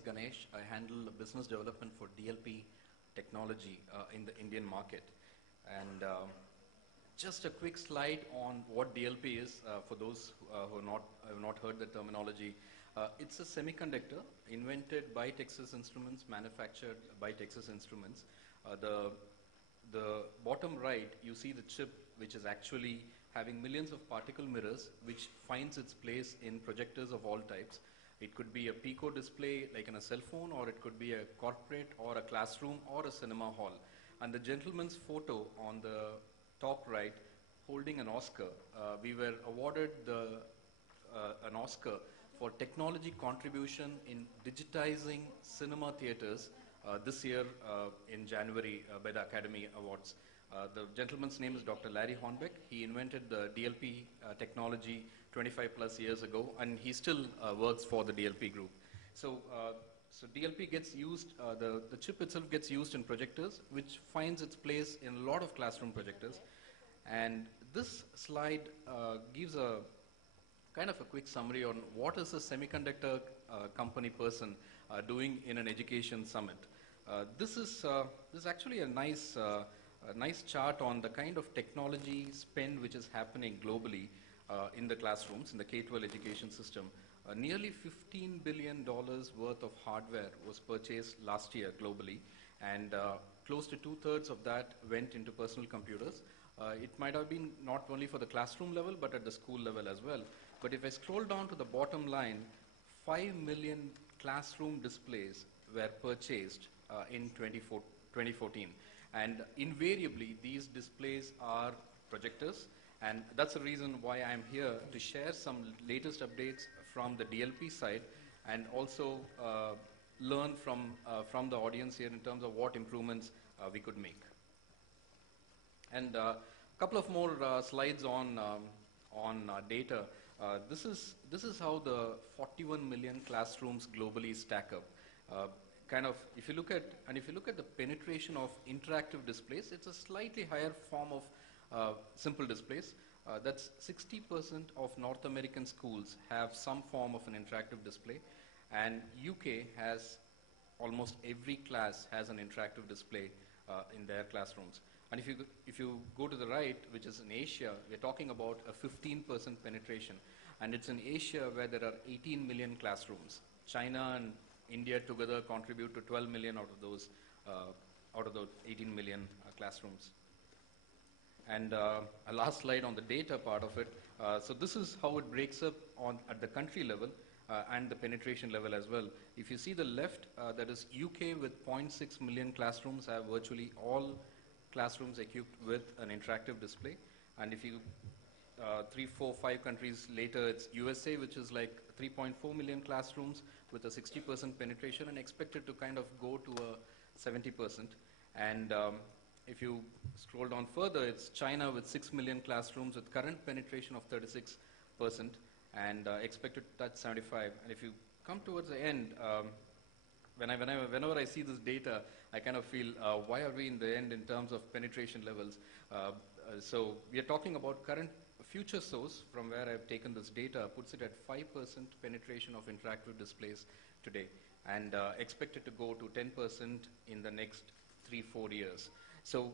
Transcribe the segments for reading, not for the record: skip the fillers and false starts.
is Ganesh. I handle business development for DLP technology in the Indian market. And just a quick slide on what DLP is for those who have not heard the terminology. It's a semiconductor invented by Texas Instruments, manufactured by Texas Instruments. The bottom right, you see the chip, which is actually having millions of particle mirrors, which finds its place in projectors of all types. It could be a pico display like in a cell phone, or it could be a corporate or a classroom or a cinema hall. And the gentleman's photo on the top right holding an Oscar, we were awarded an Oscar for technology contribution in digitizing cinema theaters this year in January by the Academy Awards. The gentleman's name is Dr. Larry Hornbeck. He invented the DLP technology 25 plus years ago, and he still works for the DLP group. So DLP gets used, the chip itself gets used in projectors, which finds its place in a lot of classroom projectors. And this slide gives a kind of a quick summary on what is a semiconductor company person doing in an education summit. This is actually a nice chart on the kind of technology spend which is happening globally in the classrooms, in the K-12 education system. Nearly $15 billion worth of hardware was purchased last year globally, and close to 2/3 of that went into personal computers. It might have been not only for the classroom level, but at the school level as well. But if I scroll down to the bottom line, 5 million classroom displays were purchased in 2014. And invariably, these displays are projectors. And that's the reason why I'm here, to share some latest updates from the DLP side, and also learn from the audience here in terms of what improvements we could make. And a couple of more slides on data. This is how the 41 million classrooms globally stack up. If you look at the penetration of interactive displays, it's a slightly higher form of simple displays. That's 60% of North American schools have some form of an interactive display, and UK has almost every class has an interactive display in their classrooms. And if you go to the right, which is in Asia, we're talking about a 15% penetration, and it's in Asia where there are 18 million classrooms. China and India together contribute to 12 million out of the 18 million classrooms. And a last slide on the data part of it. So this is how it breaks up at the country level and the penetration level as well. If you see the left, that is UK with 0.6 million classrooms have virtually all classrooms equipped with an interactive display. And if you 3, 4, 5 countries later, it's USA, which is like 3.4 million classrooms with a 60% penetration, and expected to kind of go to a 70%. And if you scroll down further, it's China with 6 million classrooms with current penetration of 36%, and expected to touch 75. And if you come towards the end, whenever I see this data, I kind of feel, why are we in the end in terms of penetration levels? So we are talking about current future source from where I've taken this data, puts it at 5% penetration of interactive displays today, and expected to go to 10% in the next 3-4 years. So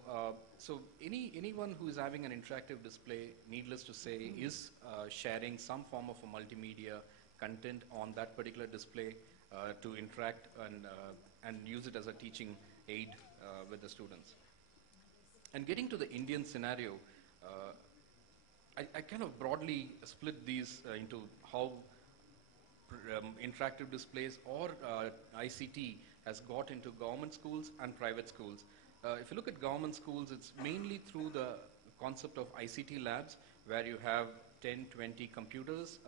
anyone who is having an interactive display, needless to say, is sharing some form of a multimedia content on that particular display to interact and use it as a teaching aid with the students. And getting to the Indian scenario, I kind of broadly split these into how interactive displays or ICT has got into government schools and private schools. If you look at government schools, it's mainly through the concept of ICT labs, where you have 10, 20 computers,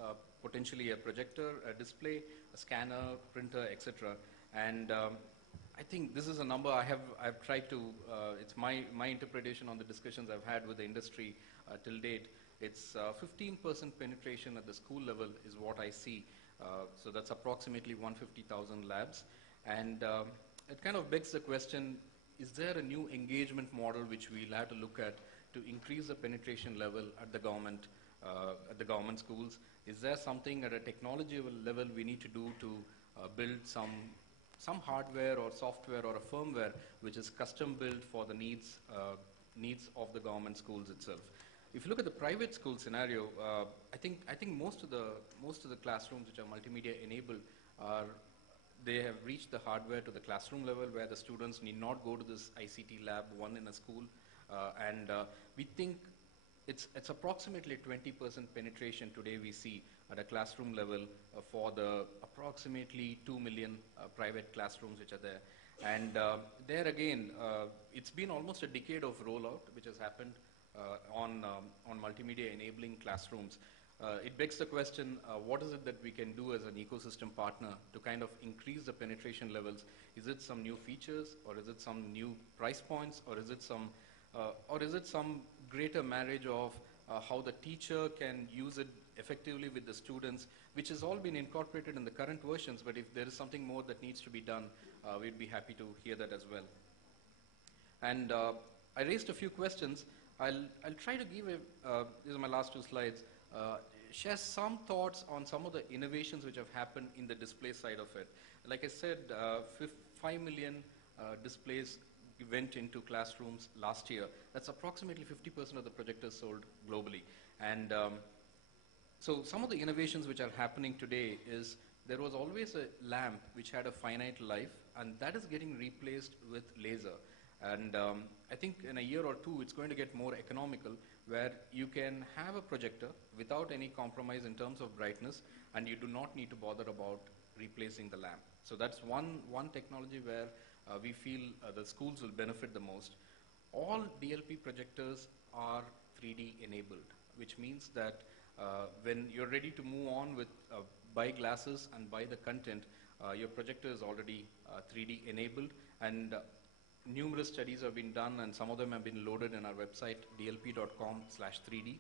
potentially a projector, a display, a scanner, printer, etc. And I think this is a number I've tried to, it's my interpretation on the discussions I've had with the industry till date. It's 15% penetration at the school level is what I see. So that's approximately 150,000 labs. And it kind of begs the question, is there a new engagement model which we'll have to look at to increase the penetration level at the government schools? Is there something at a technology level we need to do to build some some hardware or software or a firmware which is custom built for the needs of the government schools itself. If you look at the private school scenario, I think most of the classrooms which are multimedia enabled are they have reached the hardware to the classroom level where the students need not go to this ICT lab one in a school, and we think it's approximately 20% penetration today we see at a classroom level for the approximately 2 million private classrooms which are there. And there again, it's been almost a decade of rollout which has happened on multimedia enabling classrooms. It begs the question, what is it that we can do as an ecosystem partner to kind of increase the penetration levels? Is it some new features, or is it some new price points, or is it some greater marriage of how the teacher can use it effectively with the students, which has all been incorporated in the current versions, but if there is something more that needs to be done, we'd be happy to hear that as well. And I raised a few questions. I'll try to give these are my last two slides, share some thoughts on some of the innovations which have happened in the display side of it. Like I said, 5 million displays went into classrooms last year. That's approximately 50% of the projectors sold globally. And so some of the innovations which are happening today is there was always a lamp which had a finite life, and that is getting replaced with laser. And I think in a year or two, it's going to get more economical, where you can have a projector without any compromise in terms of brightness, and you do not need to bother about replacing the lamp. So that's one technology where we feel the schools will benefit the most. All DLP projectors are 3D enabled, which means that when you're ready to move on with buy glasses and buy the content, your projector is already 3D enabled, and numerous studies have been done, and some of them have been loaded in our website, dlp.com/3D.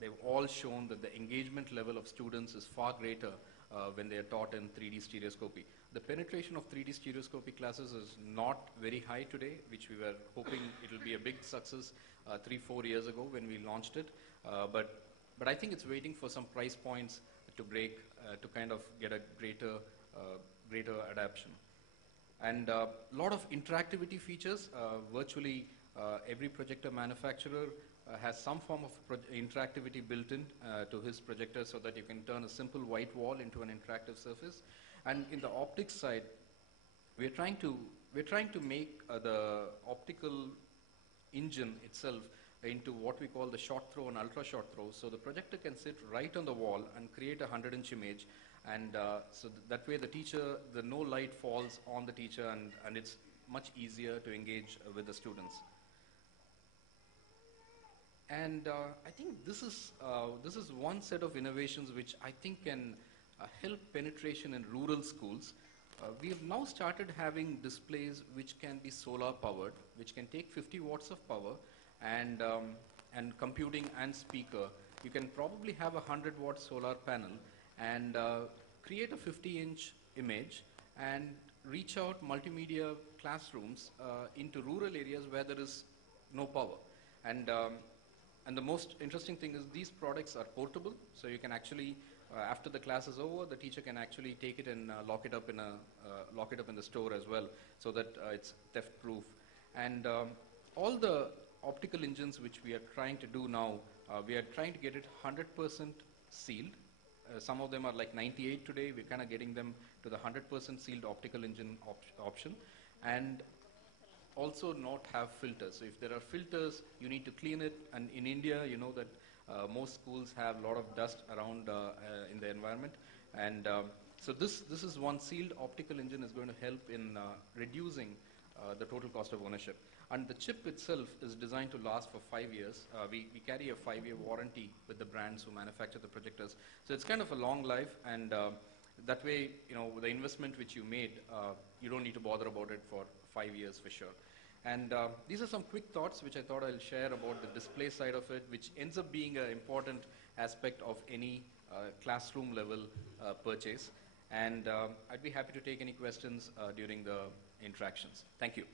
They've all shown that the engagement level of students is far greater when they are taught in 3D stereoscopy. The penetration of 3D stereoscopy classes is not very high today, which we were hoping it will be a big success 3-4 years ago when we launched it. But I think it's waiting for some price points to break to kind of get a greater adoption. And a lot of interactivity features. Virtually every projector manufacturer has some form of interactivity built in to his projector, so that you can turn a simple white wall into an interactive surface. And in the optics side, we're trying to make the optical engine itself into what we call the short throw and ultra short throw. So the projector can sit right on the wall and create a 100-inch image, and so that way no light falls on the teacher, and it's much easier to engage with the students. And I think this is one set of innovations which I think can help penetration in rural schools. We have now started having displays which can be solar powered, which can take 50 watts of power, and computing and speaker. You can probably have a 100-watt solar panel and create a 50-inch image and reach out multimedia classrooms into rural areas where there is no power. And the most interesting thing is these products are portable, so you can actually, after the class is over, the teacher can actually take it and lock it up in the store as well, so that it's theft-proof. And all the optical engines which we are trying to do now, we are trying to get it 100% sealed. Some of them are like 98 today. We're kind of getting them to the 100% sealed optical engine option, and also not have filters. So if there are filters, you need to clean it. And in India, you know that most schools have a lot of dust around in the environment. And so this is one sealed optical engine is going to help in reducing the total cost of ownership. And the chip itself is designed to last for 5 years. We carry a 5-year warranty with the brands who manufacture the projectors. So it's kind of a long life, and that way, the investment which you made, you don't need to bother about it for 5 years for sure. And these are some quick thoughts which I thought I'll share about the display side of it, which ends up being an important aspect of any classroom level purchase. And I'd be happy to take any questions during the interactions. Thank you.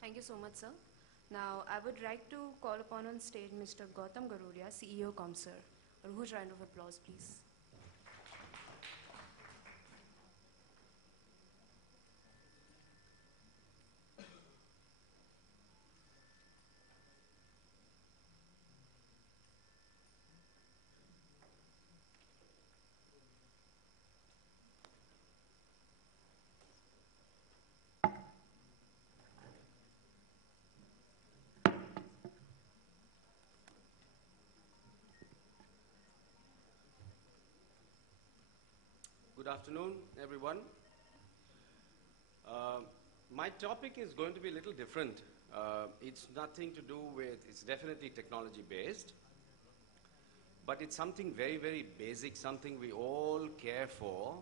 Thank you so much, sir. Now, I would like to call upon on stage Mr. Gautam Garudia, CEO Comsir. A huge round of applause, please. Good afternoon, everyone. My topic is going to be a little different. It's nothing to do with, it's definitely technology based, but it's something very, very basic, something we all care for,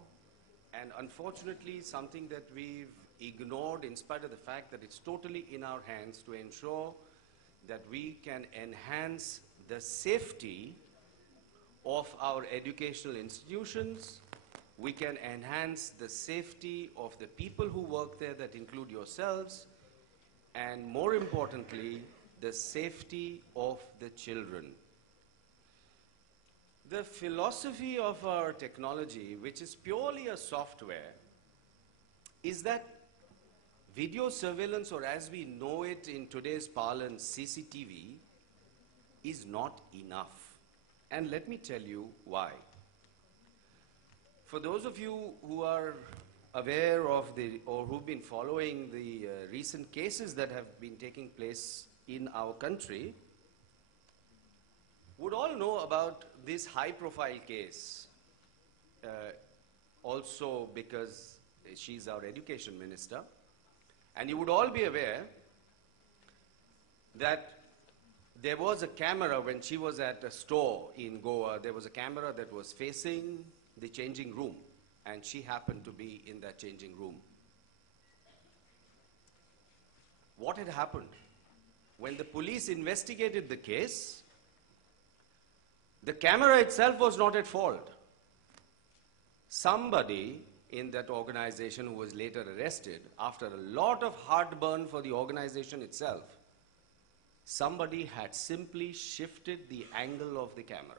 and unfortunately something that we've ignored in spite of the fact that it's totally in our hands to ensure that we can enhance the safety of our educational institutions. We can enhance the safety of the people who work there, that include yourselves, and more importantly, the safety of the children. The philosophy of our technology, which is purely a software, is that video surveillance, or as we know it in today's parlance, CCTV, is not enough. And let me tell you why. For those of you who are aware of or who've been following the recent cases that have been taking place in our country, would all know about this high-profile case, also because she's our education minister. And you would all be aware that there was a camera when she was at a store in Goa. There was a camera that was facing the changing room, and she happened to be in that changing room. What had happened? When the police investigated the case, the camera itself was not at fault. Somebody in that organization, who was later arrested, after a lot of heartburn for the organization itself, somebody had simply shifted the angle of the camera.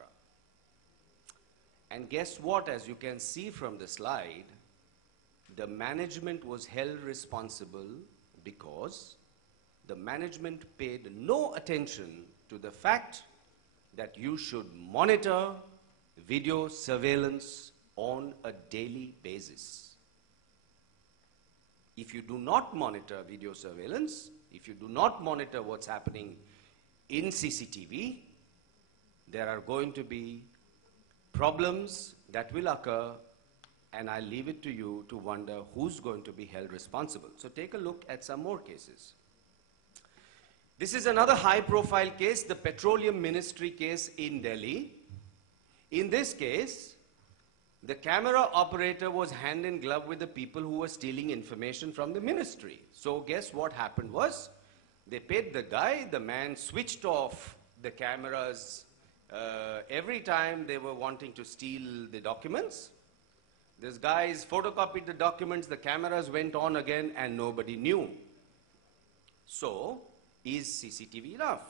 And guess what? As you can see from the slide, the management was held responsible because the management paid no attention to the fact that you should monitor video surveillance on a daily basis. If you do not monitor video surveillance, if you do not monitor what's happening in CCTV, there are going to be problems that will occur, and I leave it to you to wonder who's going to be held responsible. So take a look at some more cases. This is another high-profile case, the Petroleum Ministry case in Delhi. In this case, the camera operator was hand in glove with the people who were stealing information from the ministry. So guess what happened was, they paid the guy, the man switched off the cameras every time they were wanting to steal the documents. This guy's photocopied the documents, the cameras went on again, and nobody knew. So, is CCTV enough?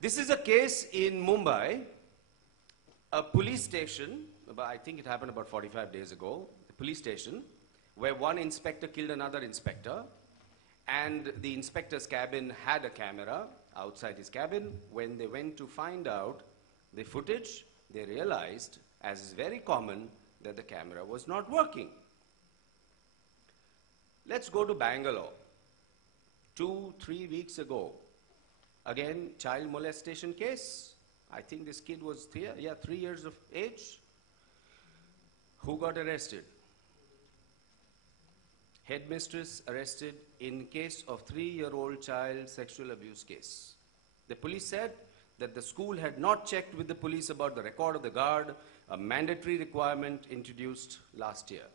This is a case in Mumbai, a police station, I think it happened about 45 days ago, a police station, where one inspector killed another inspector, and the inspector's cabin had a camera outside his cabin. When they went to find out the footage, they realized, as is very common, that the camera was not working. Let's go to Bangalore. 2-3 weeks ago, again, child molestation case. I think this kid was 3 years of age. Who got arrested? Headmistress arrested in case of 3-year-old child sexual abuse case. The police said that the school had not checked with the police about the record of the guard, a mandatory requirement introduced last year.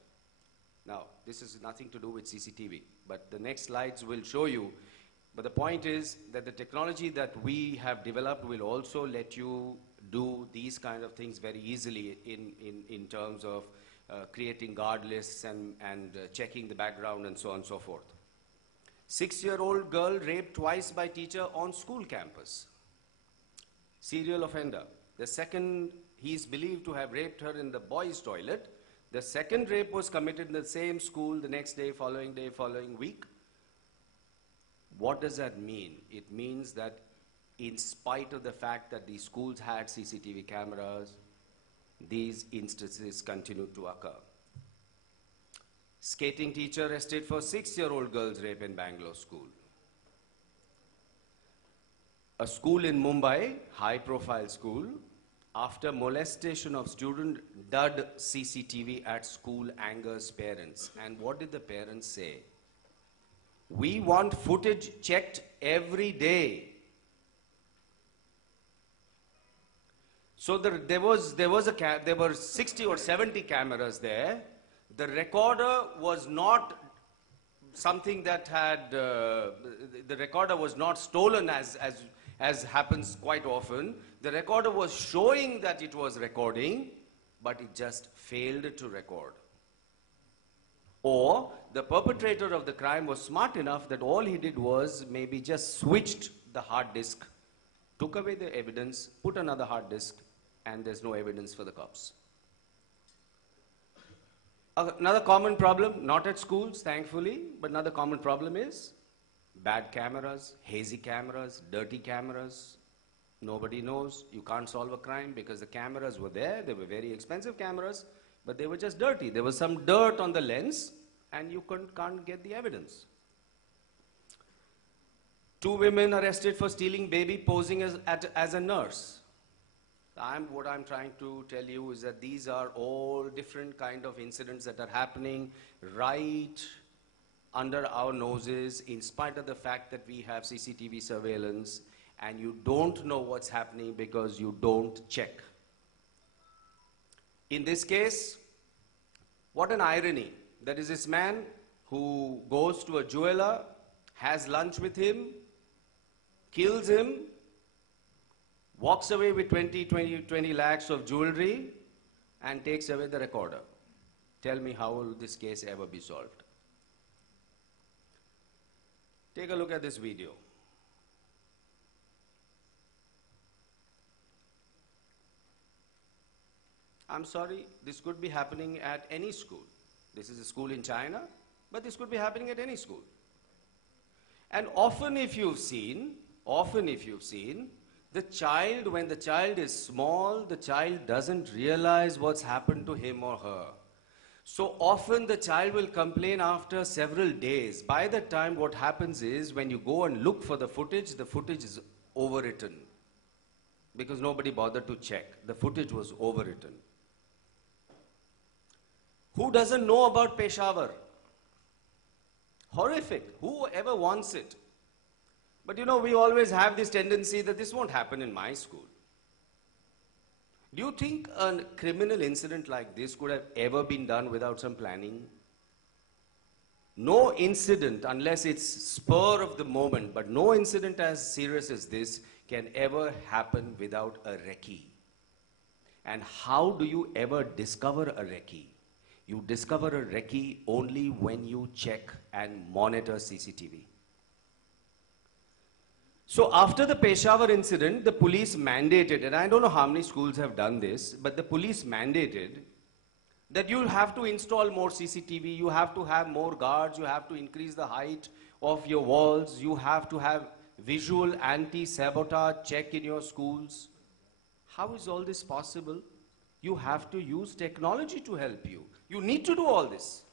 Now, this has nothing to do with CCTV, but the next slides will show you. But the point is that the technology that we have developed will also let you do these kind of things very easily in terms of creating guard lists and checking the background and so on and so forth. 6-year-old girl raped twice by teacher on school campus. Serial offender. The second, he is believed to have raped her in the boys' toilet. The second rape was committed in the same school the next day, following week. What does that mean? It means that in spite of the fact that these schools had CCTV cameras, these instances continued to occur. Skating teacher arrested for 6-year-old girl's rape in Bangalore school. A school in Mumbai, high-profile school, after molestation of student, dud CCTV at school angers parents. And what did the parents say? We want footage checked every day. So there were 60 or 70 cameras there. The recorder was not something that had, the recorder was not stolen as happens quite often. The recorder was showing that it was recording, but it just failed to record. Or the perpetrator of the crime was smart enough that all he did was maybe just switched the hard disk, took away the evidence, put another hard disk, and there's no evidence for the cops. Another common problem, not at schools, thankfully, but another common problem is bad cameras, hazy cameras, dirty cameras. Nobody knows. You can't solve a crime because the cameras were there. They were very expensive cameras, but they were just dirty. There was some dirt on the lens, and you can't get the evidence. 2 women arrested for stealing baby posing as a nurse. What I'm trying to tell you is that these are all different kind of incidents that are happening right under our noses, in spite of the fact that we have CCTV surveillance, and you don't know what's happening because you don't check. In this case, what an irony. There is this man who goes to a jeweler, has lunch with him, kills him, walks away with 20 lakhs of jewelry, and takes away the recorder. Tell me, how will this case ever be solved? Take a look at this video. I'm sorry, this could be happening at any school. This is a school in China, but this could be happening at any school. And often if you've seen, the child, when the child is small, the child doesn't realize what's happened to him or her. So often the child will complain after several days. By the time, what happens is, when you go and look for the footage is overwritten. Because nobody bothered to check. The footage was overwritten. Who doesn't know about Peshawar? Horrific. Who ever wants it? But you know, we always have this tendency that this won't happen in my school. Do you think a criminal incident like this could have ever been done without some planning? No incident, unless it's spur of the moment, but no incident as serious as this can ever happen without a recce. And how do you ever discover a recce? You discover a recce only when you check and monitor CCTV. So after the Peshawar incident, the police mandated, and I don't know how many schools have done this, but the police mandated that you'll have to install more CCTV, you have to have more guards, you have to increase the height of your walls, you have to have visual anti-sabotage check in your schools. How is all this possible? You have to use technology to help you. You need to do all this,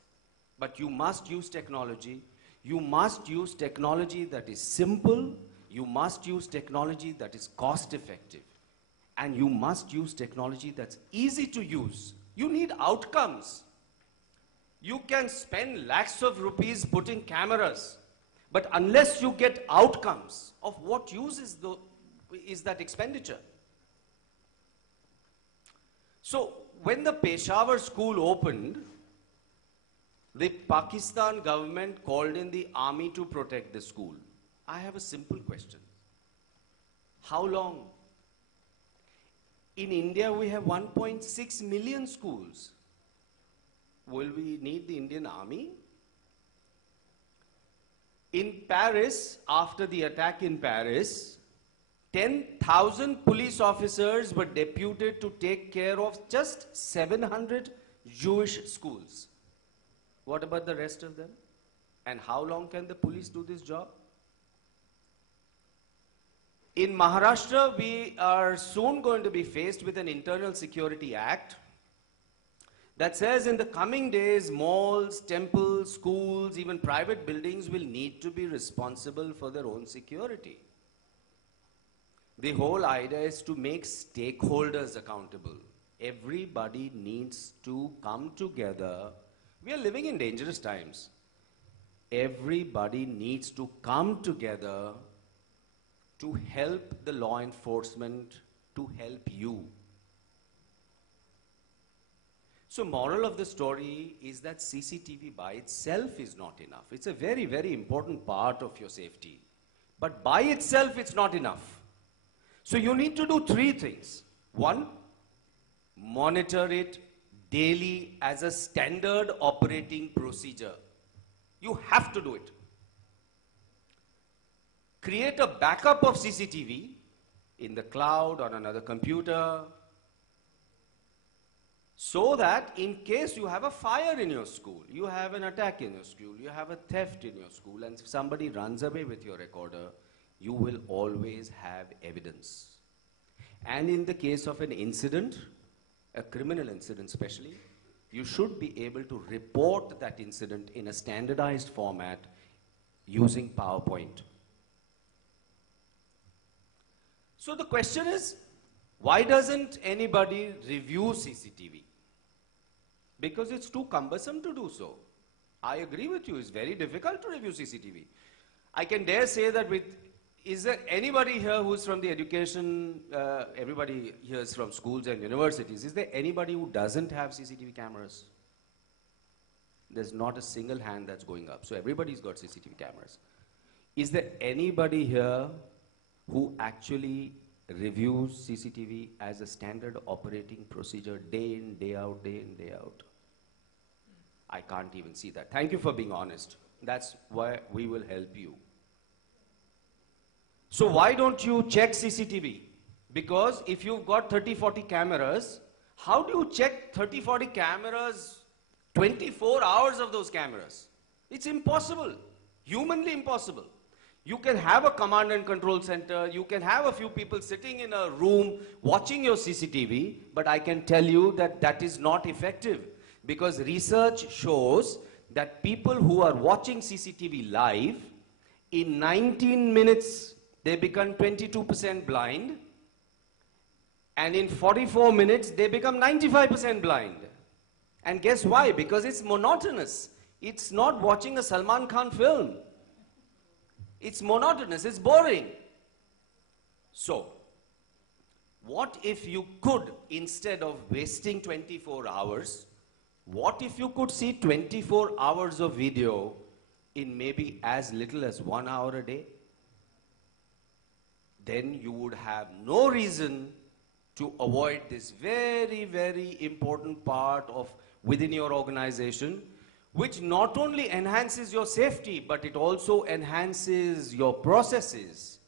but you must use technology. You must use technology that is simple. You must use technology that is cost-effective. And you must use technology that's easy to use. You need outcomes. You can spend lakhs of rupees putting cameras, but unless you get outcomes, of what use is that expenditure? So when the Peshawar school opened, the Pakistan government called in the army to protect the school. I have a simple question. How long? In India, we have 1.6 million schools. Will we need the Indian army? In Paris, after the attack in Paris, 10,000 police officers were deputed to take care of just 700 Jewish schools. What about the rest of them? And how long can the police do this job? In Maharashtra, we are soon going to be faced with an Internal Security Act that says in the coming days, malls, temples, schools, even private buildings will need to be responsible for their own security. The whole idea is to make stakeholders accountable. Everybody needs to come together. We are living in dangerous times. Everybody needs to come together to help the law enforcement, to help you. So moral of the story is that CCTV by itself is not enough. It's a very, very important part of your safety. But by itself, it's not enough. So you need to do three things. One, monitor it daily as a standard operating procedure. You have to do it. Create a backup of CCTV in the cloud, on another computer, so that in case you have a fire in your school, you have an attack in your school, you have a theft in your school, and if somebody runs away with your recorder, you will always have evidence. And in the case of an incident, a criminal incident especially, you should be able to report that incident in a standardized format using PowerPoint. So the question is, why doesn't anybody review CCTV? Because it's too cumbersome to do so. I agree with you, it's very difficult to review CCTV. I can dare say that is there anybody here who's from the education, everybody here is from schools and universities, is there anybody who doesn't have CCTV cameras? There's not a single hand that's going up, so everybody's got CCTV cameras. Is there anybody here who actually reviews CCTV as a standard operating procedure day in, day out, day in, day out? I can't even see that. Thank you for being honest. That's why we will help you. So why don't you check CCTV? Because if you've got 30, 40 cameras, how do you check 30, 40 cameras, 24 hours of those cameras? It's impossible, humanly impossible. You can have a command and control center, you can have a few people sitting in a room watching your CCTV, but I can tell you that that is not effective, because research shows that people who are watching CCTV live, in 19 minutes, they become 22% blind, and in 44 minutes, they become 95% blind. And guess why? Because it's monotonous. It's not watching a Salman Khan film. It's monotonous, it's boring. So, what if you could, instead of wasting 24 hours, what if you could see 24 hours of video in maybe as little as 1 hour a day? Then you would have no reason to avoid this very, very important part of within your organization, which not only enhances your safety, but it also enhances your processes.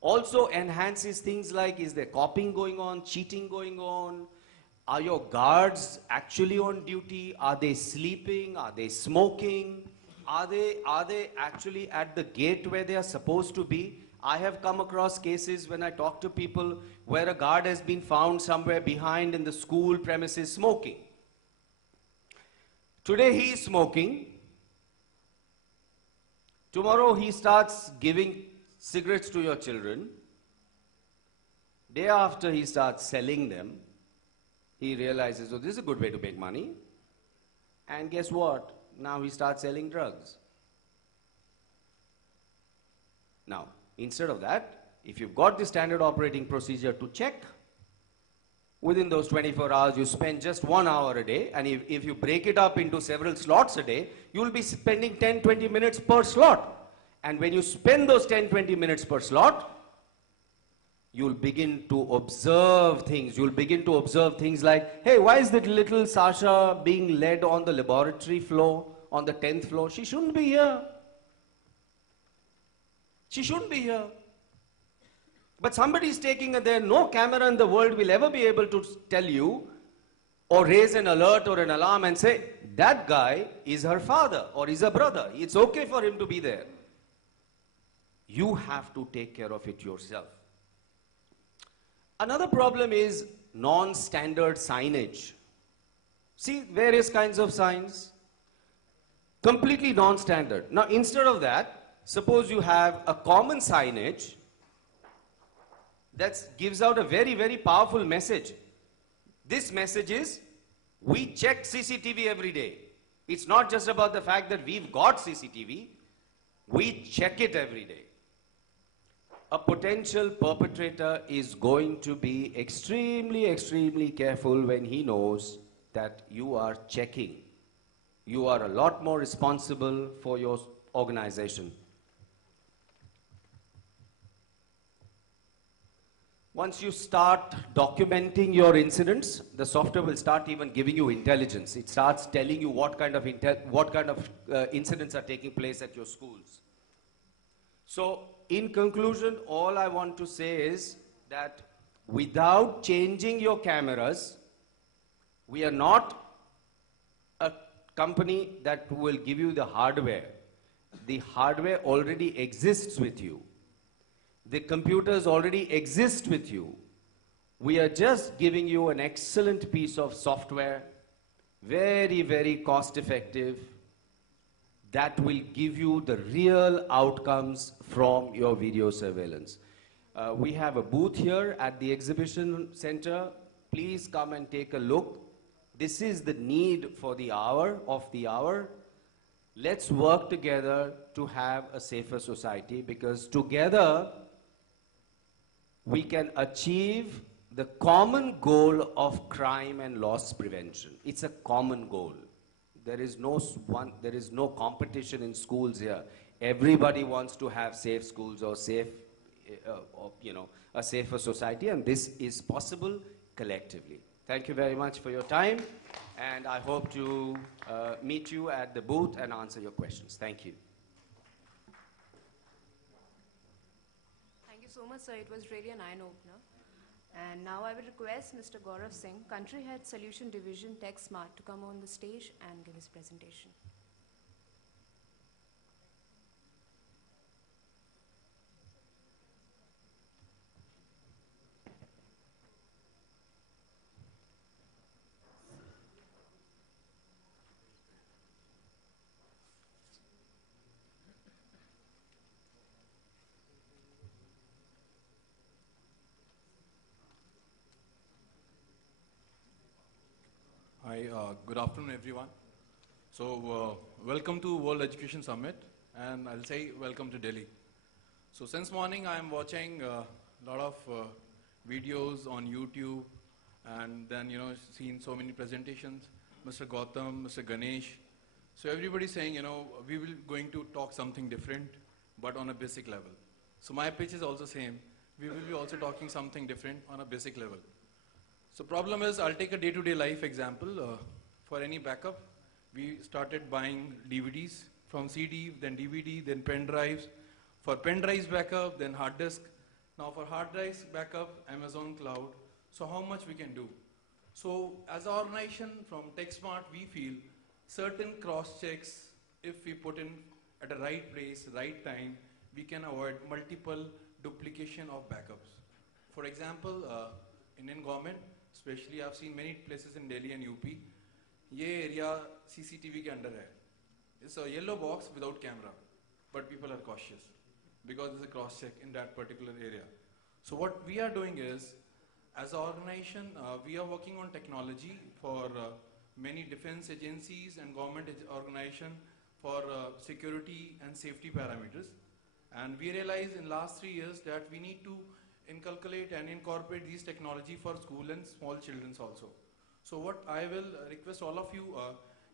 Also enhances things like, is there copying going on, cheating going on? Are your guards actually on duty? Are they sleeping? Are they smoking? Are they actually at the gate where they are supposed to be? I have come across cases when I talk to people where a guard has been found somewhere behind in the school premises smoking. Today he is smoking. Tomorrow he starts giving cigarettes to your children. Day after he starts selling them. He realizes, oh, this is a good way to make money. And guess what? Now he starts selling drugs. Now, instead of that, if you've got the standard operating procedure to check, within those 24 hours, you spend just 1 hour a day, and if you break it up into several slots a day, you'll be spending 10, 20 minutes per slot. And when you spend those 10, 20 minutes per slot, you'll begin to observe things. You'll begin to observe things like, hey, why is that little Sasha being led on the laboratory floor, on the 10th floor? She shouldn't be here. She shouldn't be here. But somebody is taking it there. No camera in the world will ever be able to tell you or raise an alert or an alarm and say, that guy is her father or is her brother. It's okay for him to be there. You have to take care of it yourself. Another problem is non-standard signage. See various kinds of signs, completely non-standard. Now instead of that, suppose you have a common signage that gives out a very, very powerful message. This message is, we check CCTV every day. It's not just about the fact that we've got CCTV, we check it every day. A potential perpetrator is going to be extremely, extremely careful when he knows that you are checking. You are a lot more responsible for your organization. Once you start documenting your incidents, the software will start even giving you intelligence. It starts telling you what kind of incidents are taking place at your schools. So, in conclusion, all I want to say is that without changing your cameras, we are not a company that will give you the hardware. The hardware already exists with you. The computers already exist with you. We are just giving you an excellent piece of software, very, very cost effective, that will give you the real outcomes from your video surveillance. We have a booth here at the exhibition center. Please come and take a look. This is the need for the hour of the hour. Let's work together to have a safer society, because together we can achieve the common goal of crime and loss prevention. It's a common goal. There is no competition in schools here. Everybody wants to have safe schools or safe, a safer society, and this is possible collectively. Thank you very much for your time, and I hope to meet you at the booth and answer your questions. Thank you. Thank you so much, sir. It was really an eye-opener. And now I will request Mr. Gaurav Singh, Country Head Solution Division Tech Smart, to come on the stage and give his presentation. Hi, good afternoon, everyone. So, welcome to World Education Summit, and I'll say welcome to Delhi. So, since morning, I'm watching a lot of videos on YouTube, and then, seen so many presentations, Mr. Gautam, Mr. Ganesh. So, everybody's saying, we will going to talk something different, but on a basic level. So, my pitch is also same. We will be also talking something different on a basic level. So problem is, I'll take a day-to-day life example. For any backup, we started buying DVDs from CD, then DVD, then pen drives. For pen drives backup, then hard disk. Now for hard drives backup, Amazon Cloud. So how much we can do? So as an organization from TechSmart, we feel certain cross-checks, if we put in at the right place, right time, we can avoid multiple duplication of backups. For example, Indian government, especially I've seen many places in Delhi and UP, ये area CCTV के under है. It's a yellow box without camera, but people are cautious because there's a cross check in that particular area. So what we are doing is, as an organization, we are working on technology for many defense agencies and government organization for security and safety parameters. And we realized in last 3 years that we need to inculcate and incorporate these technology for school and small children also. So what I will request all of you,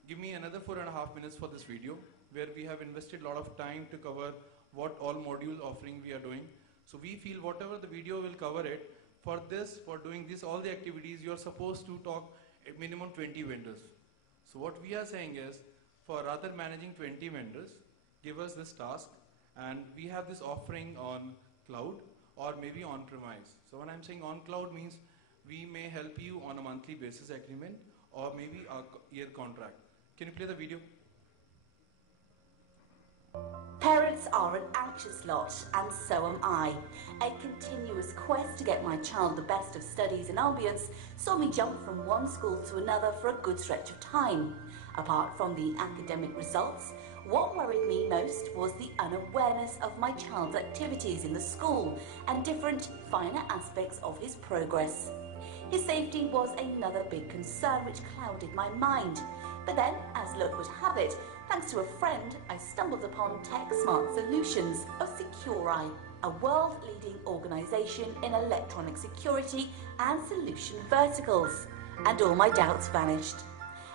give me another 4.5 minutes for this video, where we have invested a lot of time to cover what all module offering we are doing. So we feel whatever the video will cover it, for this, for doing this, all the activities, you are supposed to talk at minimum 20 vendors. So what we are saying is, for rather managing 20 vendors, give us this task, And we have this offering on cloud or maybe on-premise. So when I'm saying on cloud means we may help you on a monthly basis agreement or maybe a year contract. Can you play the video? Parents are an anxious lot, and so am I. A continuous quest to get my child the best of studies and ambience saw me jump from one school to another for a good stretch of time. Apart from the academic results, what worried me most was the unawareness of my child's activities in the school and different finer aspects of his progress. His safety was another big concern which clouded my mind. But then, as luck would have it, thanks to a friend, I stumbled upon Tech Smart Solutions of Securi, a world-leading organisation in electronic security and solution verticals, and all my doubts vanished.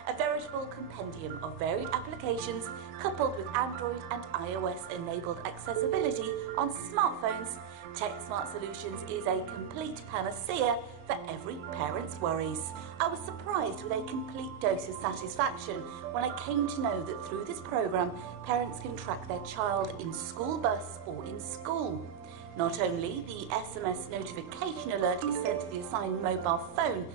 A veritable compendium of varied applications coupled with Android and iOS-enabled accessibility on smartphones, Tech Smart Solutions is a complete panacea for every parent's worries. I was surprised with a complete dose of satisfaction when I came to know that through this program, parents can track their child in school bus or in school. Not only the SMS notification alert is sent to the assigned mobile phone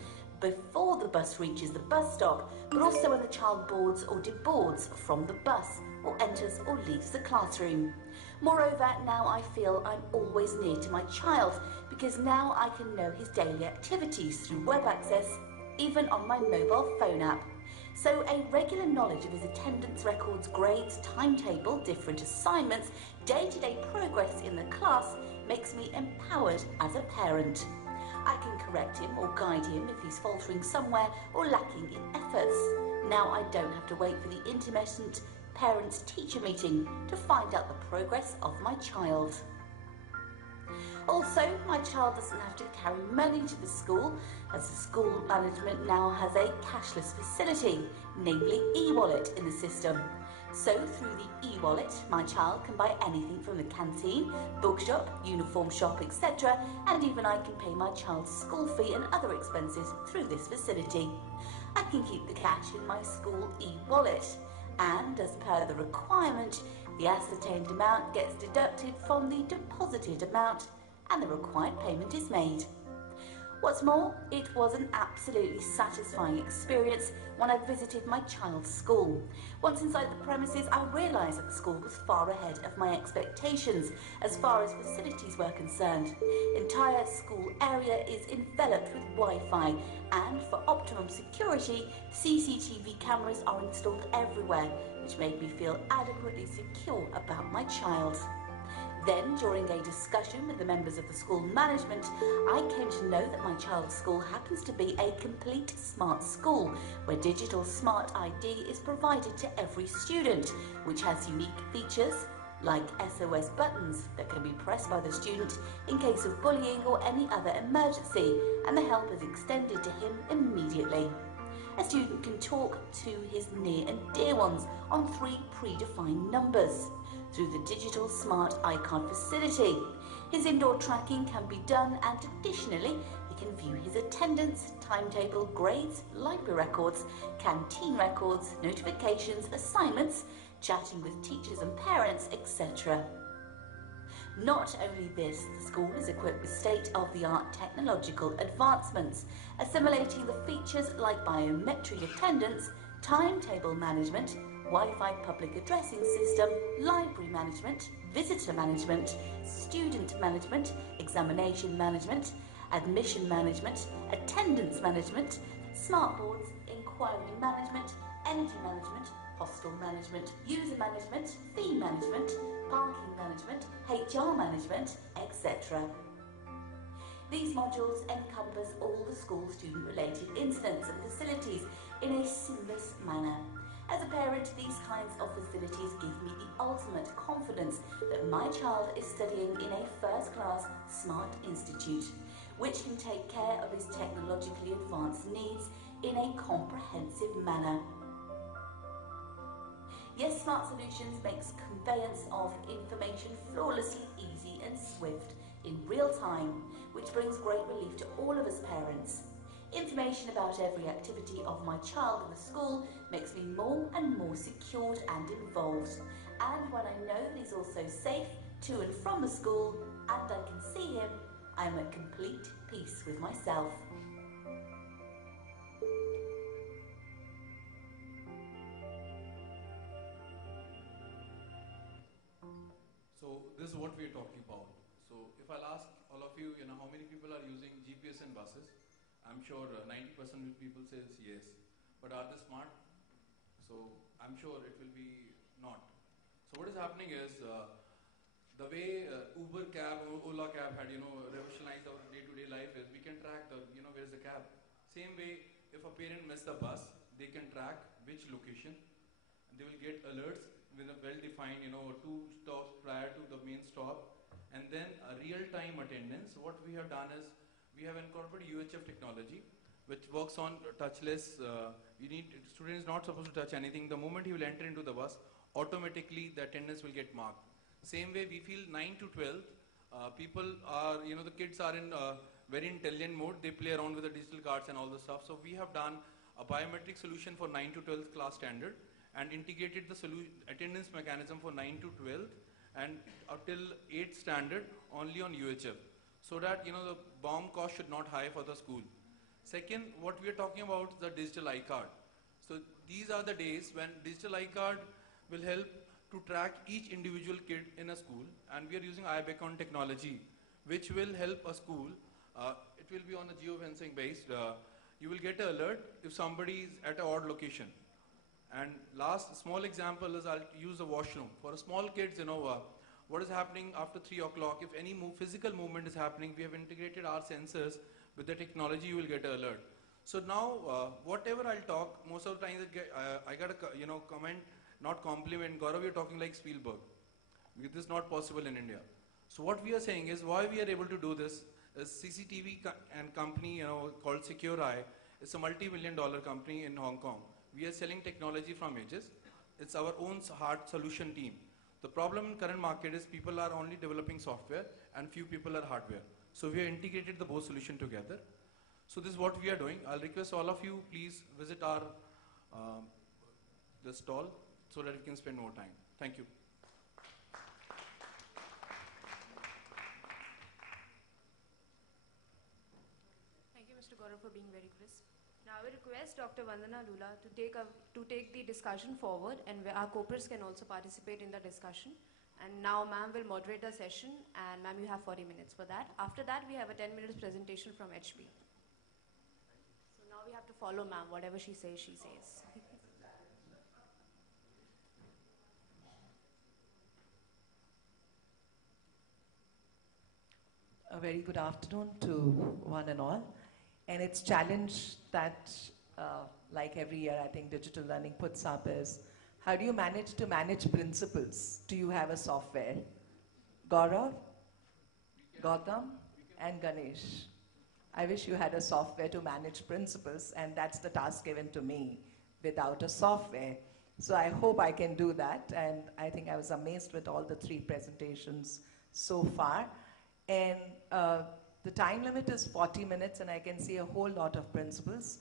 before the bus reaches the bus stop, but also when the child boards or deboards from the bus or enters or leaves the classroom. Moreover, now I feel I'm always near to my child because now I can know his daily activities through web access, even on my mobile phone app. So a regular knowledge of his attendance records, grades, timetable, different assignments, day-to-day progress in the class makes me empowered as a parent. I can correct him or guide him if he's faltering somewhere or lacking in efforts. Now I don't have to wait for the intermittent parents-teacher meeting to find out the progress of my child. Also, my child doesn't have to carry money to the school, as the school management now has a cashless facility, namely e-wallet in the system. So through the e-wallet, my child can buy anything from the canteen, bookshop, uniform shop, etc. And even I can pay my child's school fee and other expenses through this facility. I can keep the cash in my school e-wallet. And as per the requirement, the ascertained amount gets deducted from the deposited amount and the required payment is made. What's more, it was an absolutely satisfying experience when I visited my child's school. Once inside the premises, I realised that the school was far ahead of my expectations as far as facilities were concerned. The entire school area is enveloped with Wi-Fi, and for optimum security, CCTV cameras are installed everywhere, which made me feel adequately secure about my child. Then, during a discussion with the members of the school management, I came to know that my child's school happens to be a complete smart school, where digital smart ID is provided to every student, which has unique features like SOS buttons that can be pressed by the student in case of bullying or any other emergency, and the help is extended to him immediately. A student can talk to his near and dear ones on 3 predefined numbers through the digital smart iCard facility. His indoor tracking can be done, and additionally, he can view his attendance, timetable, grades, library records, canteen records, notifications, assignments, chatting with teachers and parents, etc. Not only this, the school is equipped with state-of-the-art technological advancements, assimilating the features like biometric attendance, timetable management, Wi-Fi public addressing system, library management, visitor management, student management, examination management, admission management, attendance management, smart boards, inquiry management, energy management, hostel management, user management, fee management, parking management, HR management, etc. These modules encompass all the school student-related incidents and facilities in a seamless manner. As a parent, these kinds of facilities give me the ultimate confidence that my child is studying in a first-class smart institute, which can take care of his technologically advanced needs in a comprehensive manner. Yes, Smart Solutions makes conveyance of information flawlessly easy and swift in real time, which brings great relief to all of us parents. Information about every activity of my child in the school makes me more and more secured and involved, And when I know that he's also safe to and from the school and I can see him, I'm at complete peace with myself. So this is what we are talking about. So if I'll ask all of you, how many people are using GPS in buses? I'm sure 90% of people says yes. But are they smart? So I'm sure it will be not. So what is happening is the way Uber cab or Ola cab had revolutionized our day-to-day life is we can track where's the cab. Same way, if a parent missed the bus, they can track which location. And they will get alerts with a well-defined 2 stops prior to the main stop, and then a real-time attendance. What we have done is we have incorporated UHF technology, which works on touchless. Student is not supposed to touch anything. The moment he will enter into the bus, automatically the attendance will get marked. Same way, we feel 9 to 12, people are, the kids are in very intelligent mode. They play around with the digital cards and all the stuff. So we have done a biometric solution for 9 to 12 class standard and integrated the attendance mechanism for 9 to 12 and till 8th standard only on UHF. So that, the BOM cost should not high for the school. Second, what we are talking about is the digital iCard. So these are the days when digital iCard will help to track each individual kid in a school, and we are using iBeacon technology, which will help a school. It will be on a geofencing based. You will get an alert if somebody is at an odd location. And last small example is I'll use the washroom. For small kids, what is happening after 3 o'clock, if any physical movement is happening, we have integrated our sensors with the technology, you will get an alert. So now, whatever I'll talk, most of the time I got a comment, not compliment. Gaurav, you're talking like Spielberg. This is not possible in India. So what we are saying is why we are able to do this is CCTV and company called Secure Eye. It's a multi-million-dollar company in Hong Kong. We are selling technology from Aegis. It's our own hard solution team. The problem in current market is people are only developing software and few people are hardware. So we have integrated the both solution together. So this is what we are doing. I'll request all of you, please visit our the stall so that we can spend more time. Thank you. Thank you, Mr. Gaurav, for being very crisp. Now I will request Dr. Vandana Lula to take the discussion forward, and our corporates can also participate in the discussion. And now ma'am will moderate the session, and ma'am, you have 40 minutes for that. After that, we have a 10 minutes presentation from HB. So now we have to follow ma'am. Whatever she says, she says. A very good afternoon to one and all. And its challenge that, like every year, I think digital learning puts up is, how do you manage to manage principles? Do you have a software? Gaurav, Gautam, and Ganesh. I wish you had a software to manage principles, and that's the task given to me without a software. So I hope I can do that, and I think I was amazed with all the 3 presentations so far. And the time limit is 40 minutes, and I can see a whole lot of principals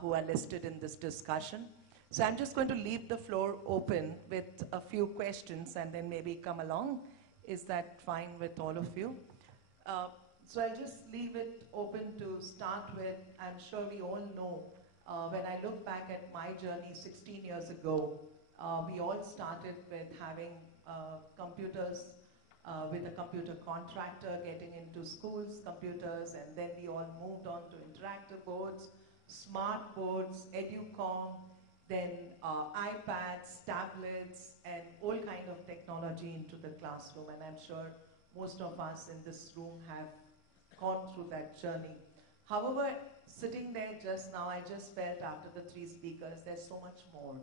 who are listed in this discussion. So I'm just going to leave the floor open with a few questions and then maybe come along. Is that fine with all of you? So I'll just leave it open to start with. I'm sure we all know, when I look back at my journey 16 years ago, we all started with having computers, with a computer contractor getting into schools, computers, and then we all moved on to interactive boards, smart boards, EduCom, then iPads, tablets, and all kind of technology into the classroom. And I'm sure most of us in this room have gone through that journey. However, sitting there just now, I just felt after the 3 speakers, there's so much more.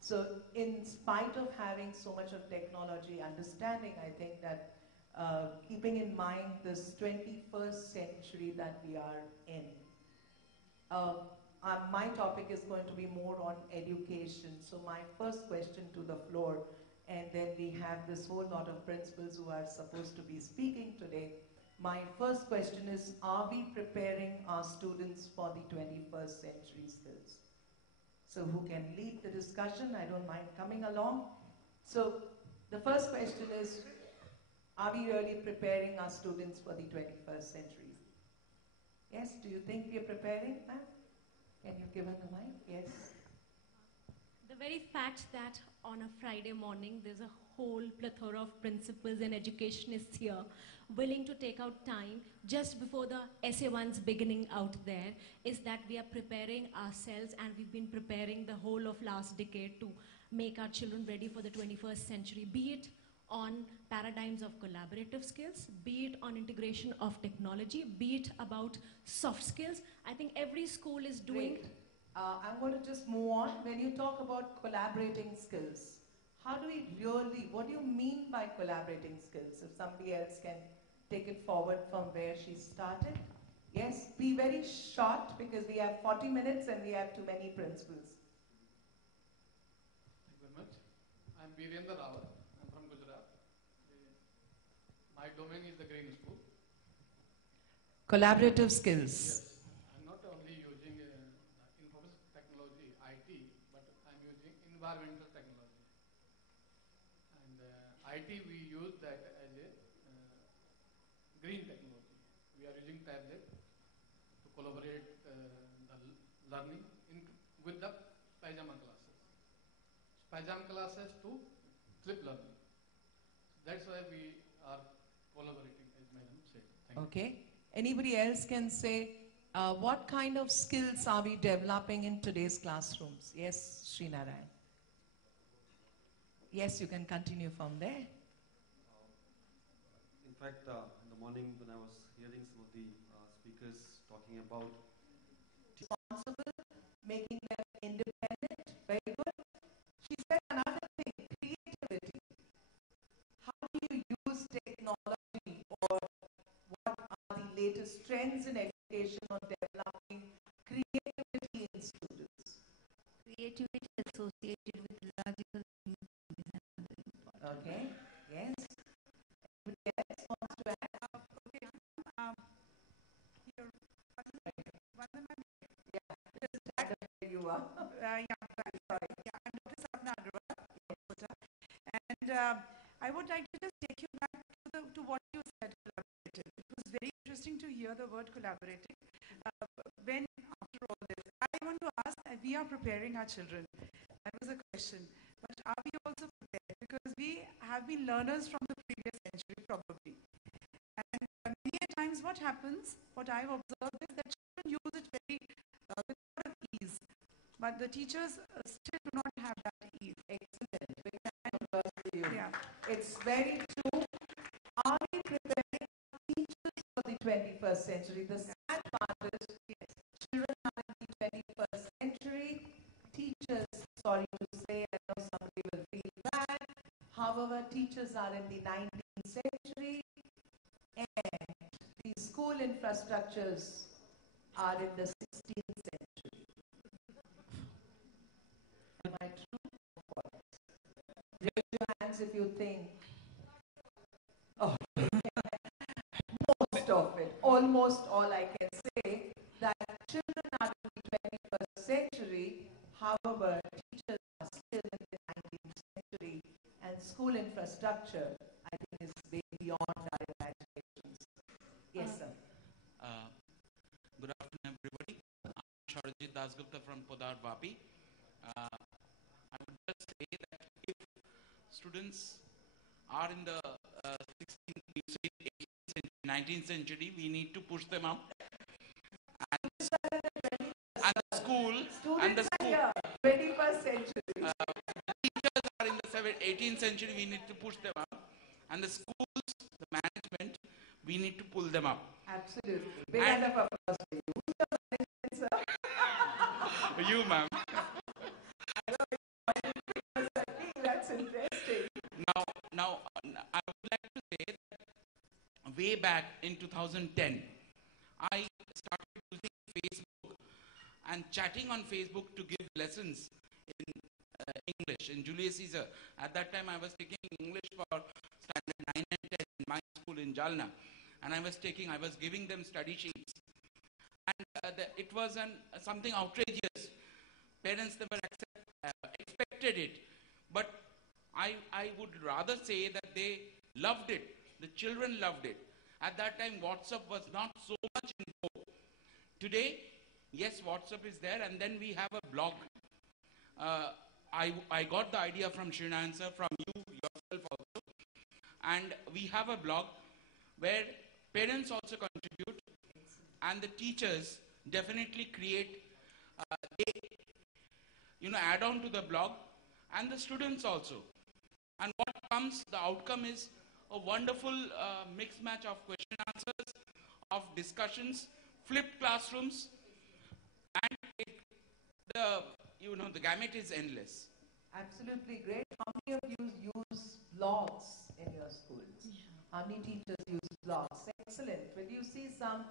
So in spite of having so much of technology understanding, I think that keeping in mind this 21st century that we are in, my topic is going to be more on education. So my first question to the floor, and then we have this whole lot of principals who are supposed to be speaking today. My first question is, are we preparing our students for the 21st century skills? So who can lead the discussion? I don't mind coming along. So the first question is, are we really preparing our students for the 21st century? Yes, do you think we are preparing, ma'am? Can you give her the mic? Yes. The very fact that on a Friday morning there's a whole plethora of principals and educationists here willing to take out time just before the SA1's beginning out there is that we are preparing ourselves, and we've been preparing the whole of last decade to make our children ready for the 21st century, be it on paradigms of collaborative skills, be it on integration of technology, be it about soft skills. I think every school is doing... Great. I'm going to just move on. When you talk about collaborating skills, how do we really, what do you mean by collaborating skills? If somebody else can take it forward from where she started. Yes, be very short because we have 40 minutes and we have too many principals. Thank you very much. I'm Virendra Rawat. I'm from Gujarat. My domain is the Green School. Collaborative skills. Yes. I'm not only using information technology, IT, but I'm using environmental technology. And IT, we use that as a green technology. We are using tablet to collaborate the learning with the pajama classes. Pajama classes to flip learning. That's why we are collaborating, as Madam said. Thank you. Okay. Anybody else can say, what kind of skills are we developing in today's classrooms? Yes, Srinarayan. Yes, you can continue from there. In fact, in the morning when I was hearing some of the speakers talking about Responsible, making them independent, very good. She said another thing, creativity. How do you use technology, or what are the latest trends in education on developing creativity in students? Creativity associated with logical thinking is another important. Okay, yes. Anybody else wants to add? Okay, here, Vandana, Yeah, just stand up where you are. I'm Dr. Sapna Agrawal, and I would like to just take you back to what you said, collaborative. It was very interesting to hear the word collaborating. When, after all this, I want to ask, we are preparing our children. That was a question. But are we also prepared? Because we have been learners from the previous century, probably. And many a times what happens, what I've observed is that children use it very with a lot of ease. But the teachers still do not have that ease. Excellent. We can converse to you. Yeah. It's very true. Are we preparing teachers for the 21st century? The sad part is, children are in the 21st century. Teachers, sorry to say, I know somebody will feel bad. However, teachers are in the 19th century, and the school infrastructures are in the 16th century. Am I true? Raise your hands if you think. Oh, most of it, almost all I can say, that children are in the 21st century, however, teachers are still in the 19th century, and school infrastructure, I think, is way beyond our imaginations. Yes, sir. Good afternoon, everybody. I'm Sharajit Dasgupta from Podar Vapi. I would just say that if students are in the 16th, 18th century, 19th century, we need to push them up. And the school, and the school, 21st century. teachers are in the 18th century, we need to push them up. And the schools, the management, we need to pull them up. Absolutely. Big round of applause for you. Who's the management, sir? You, ma'am. That's interesting. Now, I would like to say that way back in 2010, I started using Facebook and chatting on Facebook to give lessons in English, in Julius Caesar. At that time, I was taking English for standard 9 and 10 in my school in Jalna. And I was giving them study sheets. And it was something outrageous. Parents never expected it. But I would rather say that they loved it. The children loved it. At that time, WhatsApp was not so much in vogue. Today, yes, WhatsApp is there, and then we have a blog. I got the idea from Srinayan sir, from you yourself also. And we have a blog where parents also contribute, and the teachers definitely create, they, add on to the blog, and the students also. And what comes, the outcome is a wonderful mixed match of question answers, of discussions, flipped classrooms, and the gamut is endless. Absolutely great. How many of you use blogs in your schools? Yeah. How many teachers use blogs? Excellent. Will you see some,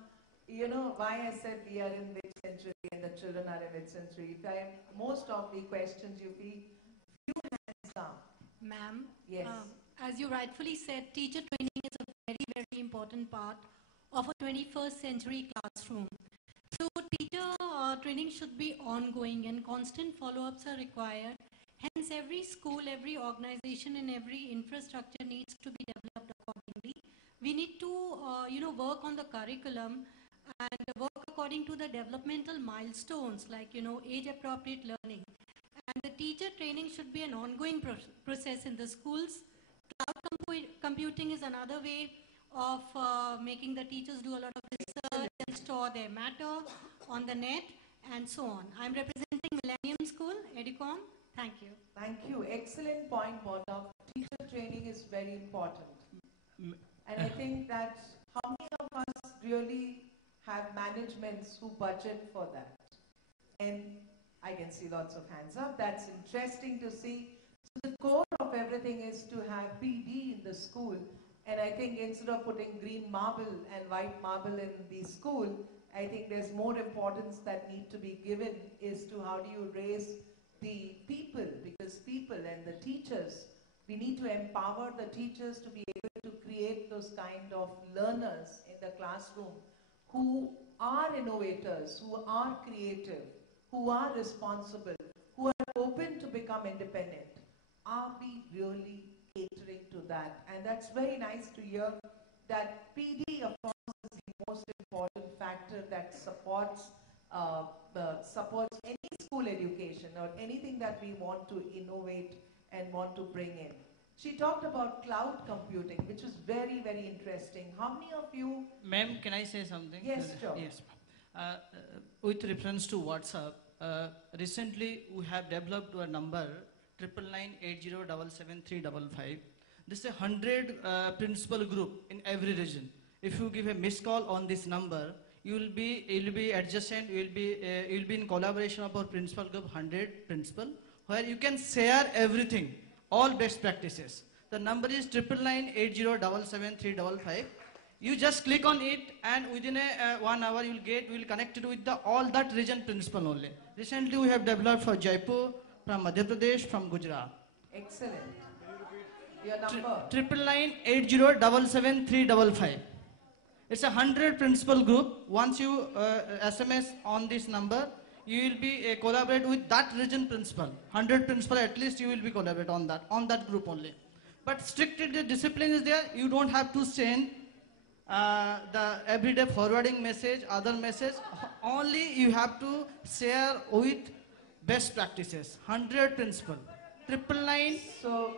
why I said we are in mid-century and the children are in mid-century. Most of the questions you feel, few hands up. Ma'am, Yes. as you rightfully said, teacher training is a very, very important part of a 21st century classroom. So teacher training should be ongoing and constant follow-ups are required. Hence, every school, every organization and every infrastructure needs to be developed accordingly. We need to, work on the curriculum and work according to the developmental milestones like, age-appropriate learning. And the teacher training should be an ongoing process in the schools. Cloud computing is another way of making the teachers do a lot of research and store their matter on the net and so on. I'm representing Millennium School, Edicom. Thank you. Thank you. Excellent point brought up. Teacher training is very important. And I think that how many of us really have managements who budget for that? And I can see lots of hands up. That's interesting to see. So the core of everything is to have PD in the school. And I think instead of putting green marble and white marble in the school, I think there's more importance that need to be given is to how do you raise the people, because people and the teachers, we need to empower the teachers to be able to create those kind of learners in the classroom who are innovators, who are creative, who are responsible, who are open to become independent. Are we really catering to that? And that's very nice to hear that PD, of course, is the most important factor that supports any school education or anything that we want to innovate and want to bring in. She talked about cloud computing, which is very, very interesting. How many of you... Ma'am, can I say something? Yes, sure. Yes. With reference to WhatsApp, recently we have developed a number 999807735. This is 100 principal group in every region. If you give a missed call on this number, you will be adjacent. You will be in collaboration of our principal group 100 principal, where you can share everything, all best practices. The number is 999807735. You just click on it, and within 1 hour you will connect it with all that region principal only. Recently we have developed for Jaipur, from Madhya Pradesh, from Gujarat. Excellent. Your number? 999807735. It's 100 principal group. Once you SMS on this number, you will be collaborate with that region principal. 100 principal at least you will be collaborate on that group only. But strictly the discipline is there. You don't have to send the everyday forwarding message, other message. Only you have to share with best practices. 100 principal. 999. So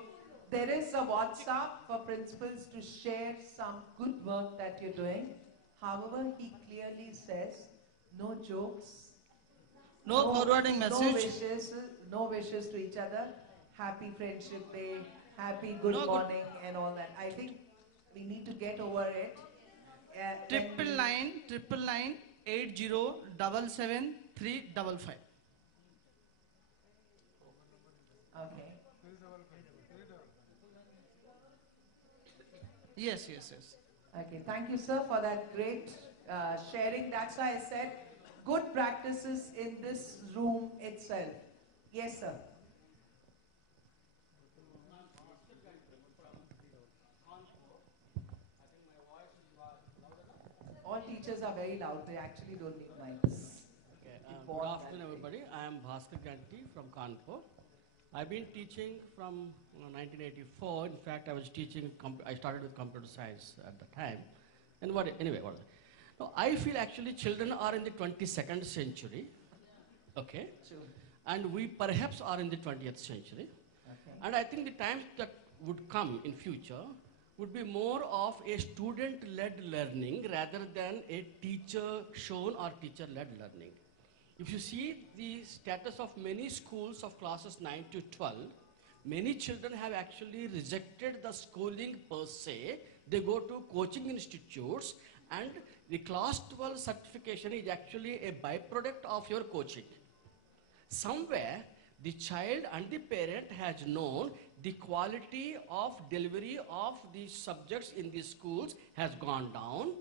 there is a WhatsApp for principals to share some good work that you're doing. However, he clearly says no jokes, no forwarding message, no wishes to each other. Happy Friendship Day, happy good morning, and all that. I think we need to get over it. 99980777355. Okay. Yes. Okay, thank you, sir, for that great sharing. That's why I said good practices in this room itself. Yes, sir. All teachers are very loud. They actually don't need mics. Okay, good afternoon, everybody. I am Bhaskar Ganti from Kanpur. I've been teaching from 1984. In fact, I was teaching, I started with computer science at the time. And anyway, no, I feel actually children are in the 22nd century, okay? True. And we perhaps are in the 20th century. Okay. And I think the times that would come in future would be more of a student-led learning rather than a teacher-shown or teacher-led learning. If you see the status of many schools of classes 9 to 12, many children have actually rejected the schooling per se. They go to coaching institutes, and the class 12 certification is actually a byproduct of your coaching. Somewhere, the child and the parent has known the quality of delivery of the subjects in the schools has gone down.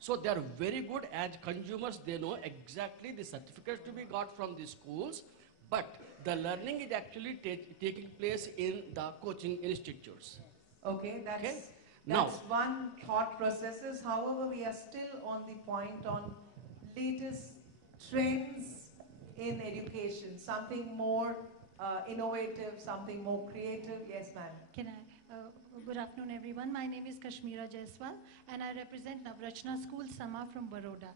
So they are very good as consumers. They know exactly the certificates to be got from the schools, but the learning is actually taking place in the coaching institutes. Okay, that's, Okay? that's Now, one thought processes. However, we are still on the point on latest trends in education, something more innovative, something more creative. Yes, ma'am. Can I? Good afternoon, everyone. My name is Kashmira Jaiswal, and I represent Navrachna School, Sama from Baroda.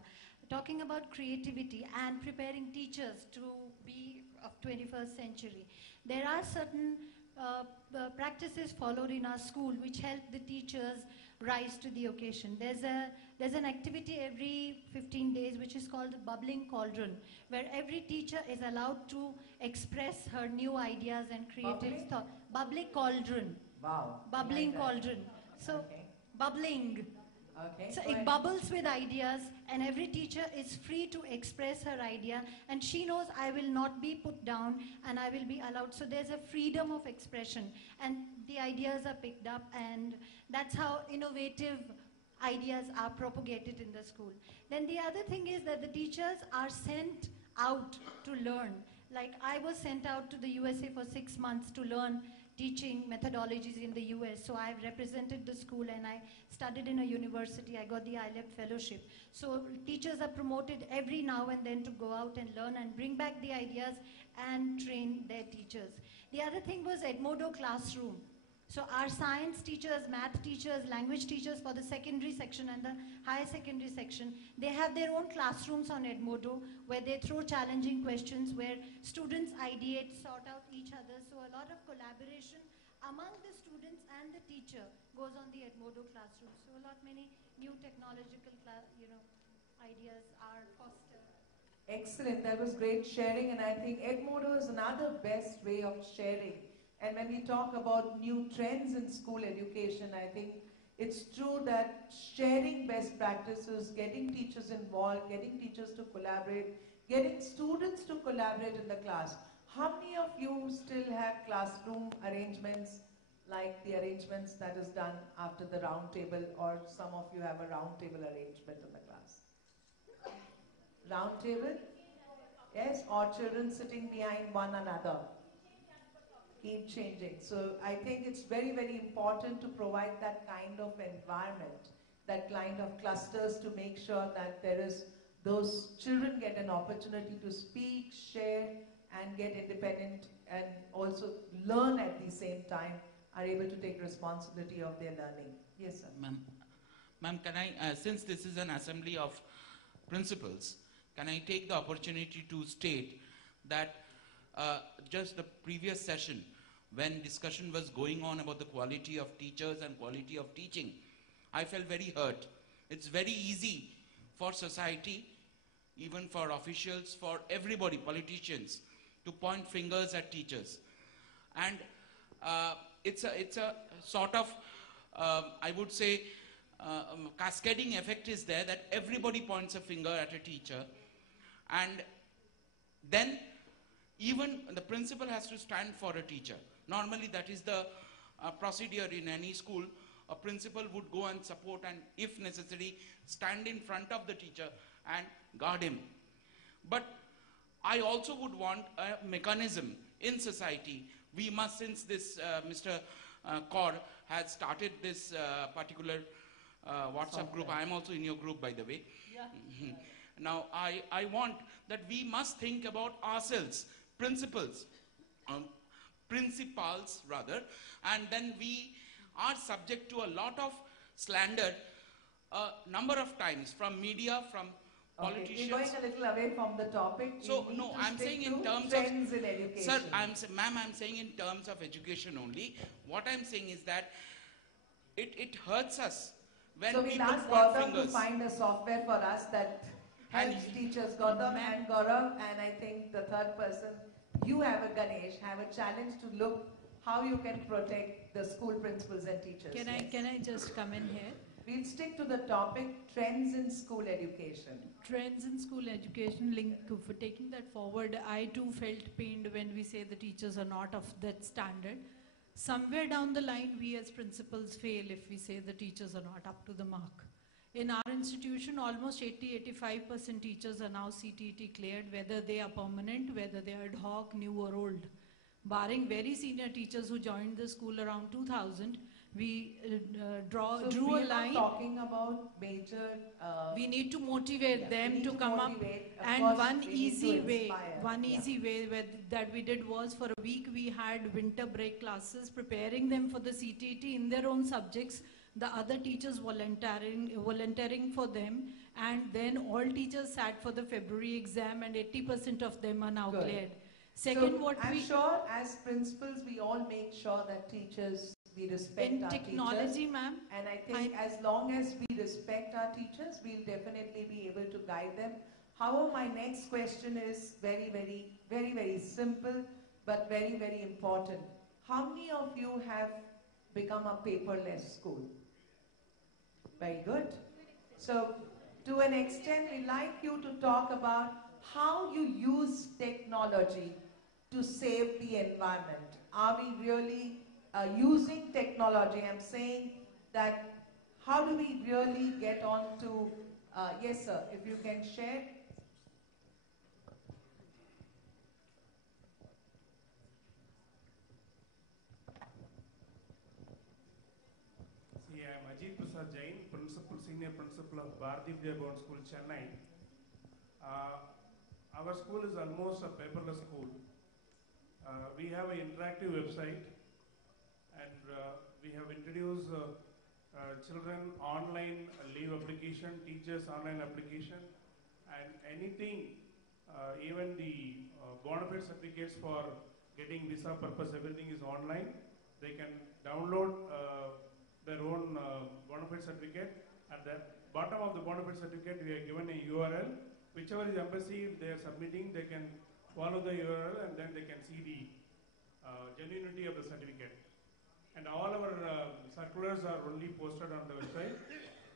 Talking about creativity and preparing teachers to be of 21st century, there are certain practices followed in our school which help the teachers rise to the occasion. There's an activity every 15 days which is called the bubbling cauldron, where every teacher is allowed to express her new ideas and creative thought. Bubbling cauldron. Wow. Bubbling Like that. cauldron. So, Okay. bubbling. Okay. So go it ahead. bubbles with ideas, and every teacher is free to express her idea, and she knows I will not be put down and I will be allowed. So there's a freedom of expression, and the ideas are picked up, and that's how innovative ideas are propagated in the school. Then the other thing is that the teachers are sent out to learn. Like I was sent out to the USA for 6 months to learn teaching methodologies in the US. So I've represented the school, and I studied in a university. I got the ILEP fellowship. So teachers are promoted every now and then to go out and learn and bring back the ideas and train their teachers. The other thing was Edmodo classroom. So our science teachers, math teachers, language teachers for the secondary section and the higher secondary section, they have their own classrooms on Edmodo where they throw challenging questions, where students ideate, sort out each other. So a lot of collaboration among the students and the teacher goes on the Edmodo classroom. So a lot many new technological ideas are fostered. Excellent. That was great sharing, and I think Edmodo is another best way of sharing. And when we talk about new trends in school education, I think it's true that sharing best practices, getting teachers involved, getting teachers to collaborate, getting students to collaborate in the class. How many of you still have classroom arrangements like the arrangements that is done after the round table, or some of you have a round table arrangement in the class? Round table? Yes, or children sitting behind one another. Keep changing. So I think it's very, very important to provide that kind of environment, that kind of clusters, to make sure that those children get an opportunity to speak, share, and get independent, and also learn at the same time, are able to take responsibility of their learning. Yes, sir. Ma'am, can I, since this is an assembly of principals, can I take the opportunity to state that just the previous session, when discussion was going on about the quality of teachers and quality of teaching, I felt very hurt. It's very easy for society, even for officials, for everybody, politicians, to point fingers at teachers. And it's a sort of, I would say, cascading effect is there, that everybody points a finger at a teacher, and then even the principal has to stand for a teacher. Normally that is the procedure in any school. A principal would go and support, and if necessary, stand in front of the teacher and guard him. But I also would want a mechanism in society. We must, since this Mr. Kaur has started this particular WhatsApp group, I am also in your group, by the way. Yeah. Now, I want that we must think about ourselves, principals. principals rather, and then we are subject to a lot of slander a number of times from media, from politicians. We're going a little away from the topic. So no, I'm saying in terms trends of in education. sir, ma'am, I'm saying in terms of education only. What I'm saying is that it hurts us when so we people asked point Gautam to fingers. find a software for us that helps teachers, Gautam and Gaurav, and I think the third person, you have a Ganesh, have a challenge to look how you can protect the school principals and teachers. Can I just come in here? We'll stick to the topic, trends in school education. Trends in school education, link for taking that forward, I too felt pained when we say the teachers are not of that standard. Somewhere down the line, we as principals fail if we say the teachers are not up to the mark. In our institution, almost 80-85% teachers are now CTET cleared, whether they are permanent, whether they are ad hoc, new or old. Barring very senior teachers who joined the school around 2000, we drew a line. Not talking about major. We need to motivate them to come up, and one easy way that we did was, for a week we had winter break classes, preparing them for the CTET in their own subjects, the other teachers volunteering for them, and then all teachers sat for the February exam, and 80% of them are now cleared. Second, so I'm sure as principals we all make sure that teachers, we respect in our technology, teachers. ma'am. And I think as long as we respect our teachers, we'll definitely be able to guide them. However, my next question is very simple, but very important. How many of you have become a paperless school? Very good. So, to an extent, we'd like you to talk about how you use technology to save the environment. Are we really using technology? I'm saying that how do we really get on to, yes sir, if you can share. See, I am Ajit Prasad Jain, Senior Principal of Bharati Vidya Bhavan School, Chennai. Our school is almost a paperless school. We have an interactive website, and we have introduced children online leave application, teachers online application, and anything, even the bona fide certificates for getting visa purpose, everything is online. They can download their own bona fide certificate. At the bottom of the bona fide certificate, we are given a URL. Whichever is embassy they are submitting, they can follow the URL and then they can see the genuinity of the certificate. And all our circulars are only posted on the website.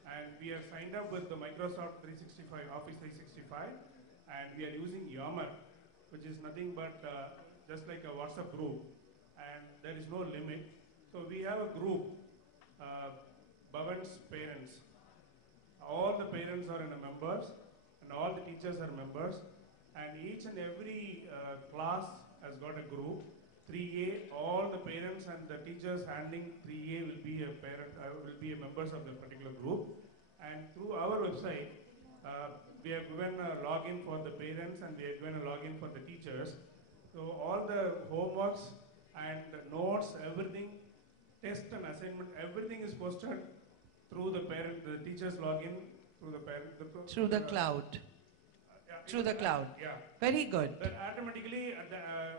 And we are signed up with the Microsoft 365, Office 365, and we are using Yammer, which is nothing but just like a WhatsApp group, and there is no limit. So we have a group, Bhavan's parents. All the parents are members, and all the teachers are members, and each and every class has got a group. 3A, all the parents and the teachers handling 3A will be a parent, will be a members of the particular group. And through our website, we have given a login for the parents and we have given a login for the teachers. So all the homeworks and the notes, everything, test and assignment, everything is posted through the teachers login, through the parent. Through the cloud. Through the cloud. Yeah. Very good. But automatically,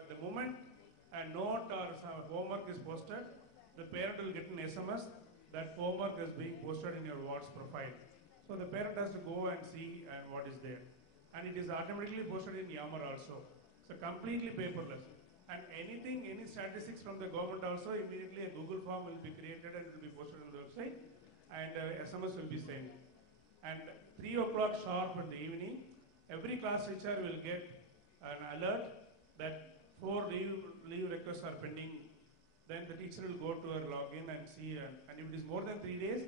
the moment a note or some homework is posted, the parent will get an SMS that homework is being posted in your WhatsApp profile. So the parent has to go and see what is there. And it is automatically posted in Yammer also. So completely paperless. And anything, any statistics from the government also, immediately a Google form will be created and it will be posted on the website. And SMS will be sent. And 3 o'clock sharp in the evening, every class teacher will get an alert that 4 leave requests are pending. Then the teacher will go to her login and see, and if it is more than 3 days,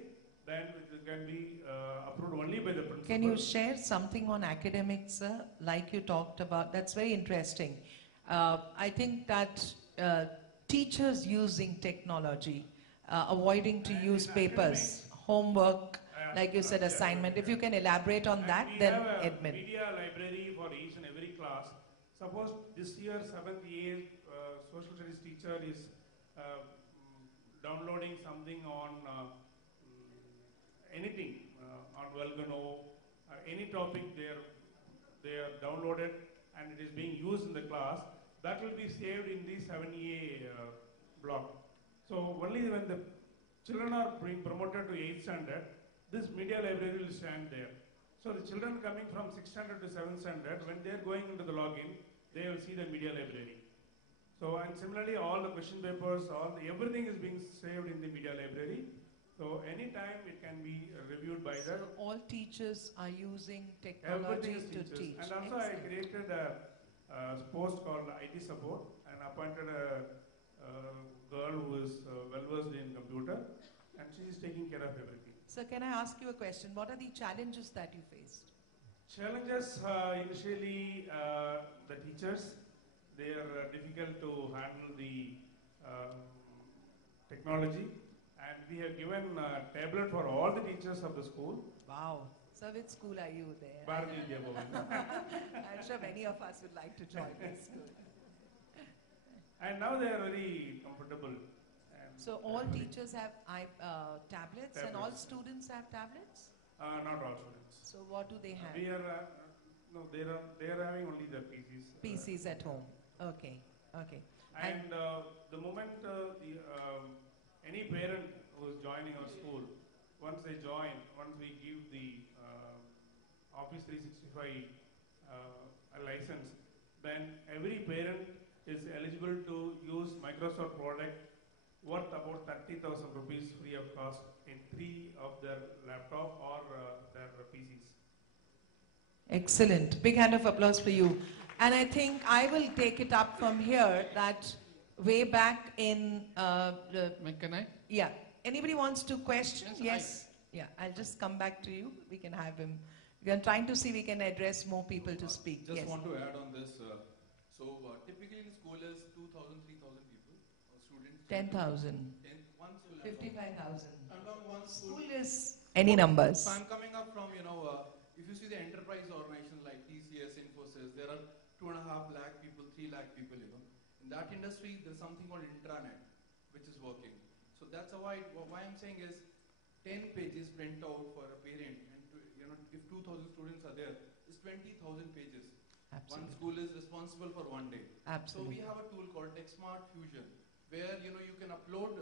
then it can be approved only by the principal. Can you share something on academics, like you talked about? That's very interesting. I think that teachers using technology, avoiding to use papers, homework, like you said, assignment. If you can elaborate on that, then admin. Media library for each and every class. Suppose this year 7th A social studies teacher is downloading something on anything, on Volcano, any topic they are downloaded and it is being used in the class, that will be saved in the 7A block. So only when the children are being promoted to 8th standard, this media library will stand there. So the children coming from 6th standard to 7th standard, when they are going into the login, they will see the media library. So, and similarly, all the question papers, everything is being saved in the media library. So, anytime it can be reviewed by the... So, all teachers are using technology to teach. And also, I created a post called IT support and appointed a girl who is well-versed in computer, and she is taking care of everything. So, can I ask you a question? What are the challenges that you faced? Challenges, initially, the teachers. They are difficult to handle the technology, and we have given a tablet for all the teachers of the school. Wow. So which school are you there? Bharati Vidya Bhavan. I'm sure many of us would like to join this school. And now they are very comfortable. So all teachers have tablets, and all students have tablets? Not all students. So what do they have? We are, no, they are having only the PCs. PCs at home. Okay, okay. And the moment any parent who is joining our school, once they join, once we give the Office 365 license, then every parent is eligible to use Microsoft product worth about 30,000 rupees free of cost in 3 of their laptop or their PCs. Excellent. Big hand of applause for you. And I think I will take it up from here that way back in... Can I? Yeah. Anybody wants to question? Yes. Yeah, I'll just come back to you. We can have him. We are trying to see we can address more people to speak. Just yes. want to add on this. Typically in school is 2,000, 3,000 people, students. 10,000. In one school. 55,000. I'm from one school. School is any numbers. So I'm coming up from, if you see the enterprise organizations like TCS, Infosys, there are 2.5 lakh people, 3 lakh people, In that industry, there's something called intranet, which is working. So that's why I'm saying is 10 pages print out for a parent, and if 2,000 students are there, it's 20,000 pages. Absolutely. One school is responsible for one day. Absolutely. So we have a tool called TechSmart Fusion, where you can upload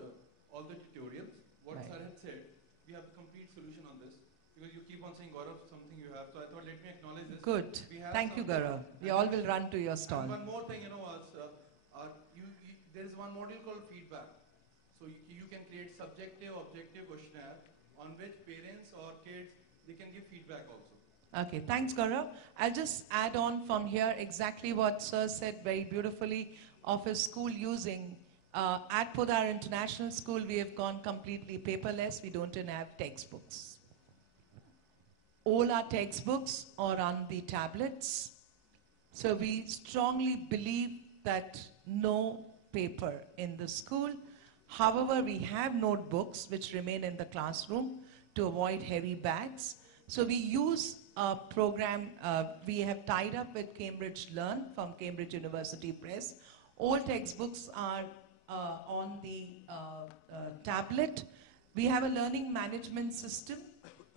all the tutorials. What Right. Sir had said, we have a complete solution on this. Because you keep on saying, Gaurav, something you have. So I thought, let me acknowledge this. Good. Thank you, Gaurav. We all will run to your stall. And one more thing, there is one module called feedback. So you can create subjective, objective questionnaire on which parents or kids, they can give feedback also. Okay, thanks, Gaurav. I'll just add on from here exactly what Sir said very beautifully of his school using. At Podar International School, we have gone completely paperless. We don't even have textbooks. All our textbooks are on the tablets. So we strongly believe that no paper in the school. However, we have notebooks which remain in the classroom to avoid heavy bags. So we use a program, we have tied up with Cambridge Learn from Cambridge University Press. All textbooks are on the tablet. We have a learning management system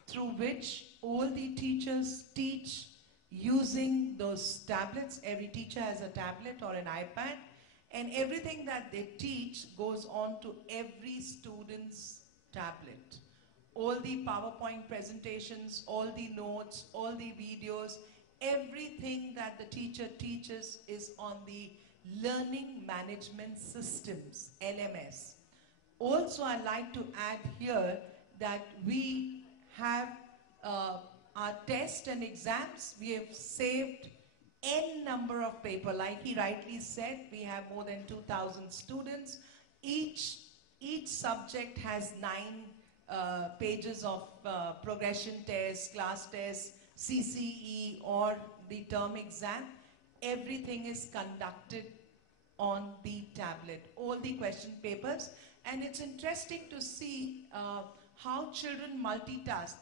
through which all the teachers teach using those tablets. Every teacher has a tablet or an iPad, and everything that they teach goes on to every student's tablet. All the PowerPoint presentations, all the notes, all the videos, everything that the teacher teaches is on the Learning Management Systems, LMS. Also, I'd like to add here that we have our tests and exams. We have saved n number of paper. Like he rightly said, we have more than 2,000 students. Each subject has 9 pages of progression tests, class tests, CCE or the term exam. Everything is conducted on the tablet, all the question papers. And it's interesting to see how children multitask.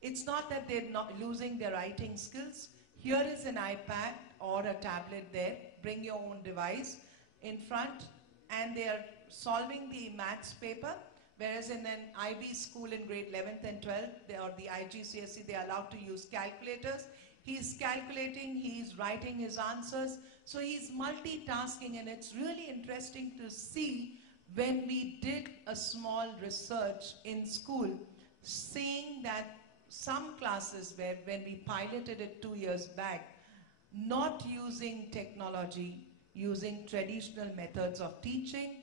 It's not that they're not losing their writing skills. Here is an iPad or a tablet there. Bring your own device in front, and they are solving the maths paper. Whereas in an IB school in grade 11th and 12th, or the IGCSE, they are allowed to use calculators. He's calculating, he's writing his answers. So he's multitasking, and it's really interesting to see when we did a small research in school, seeing that some classes where when we piloted it 2 years back, not using technology, using traditional methods of teaching,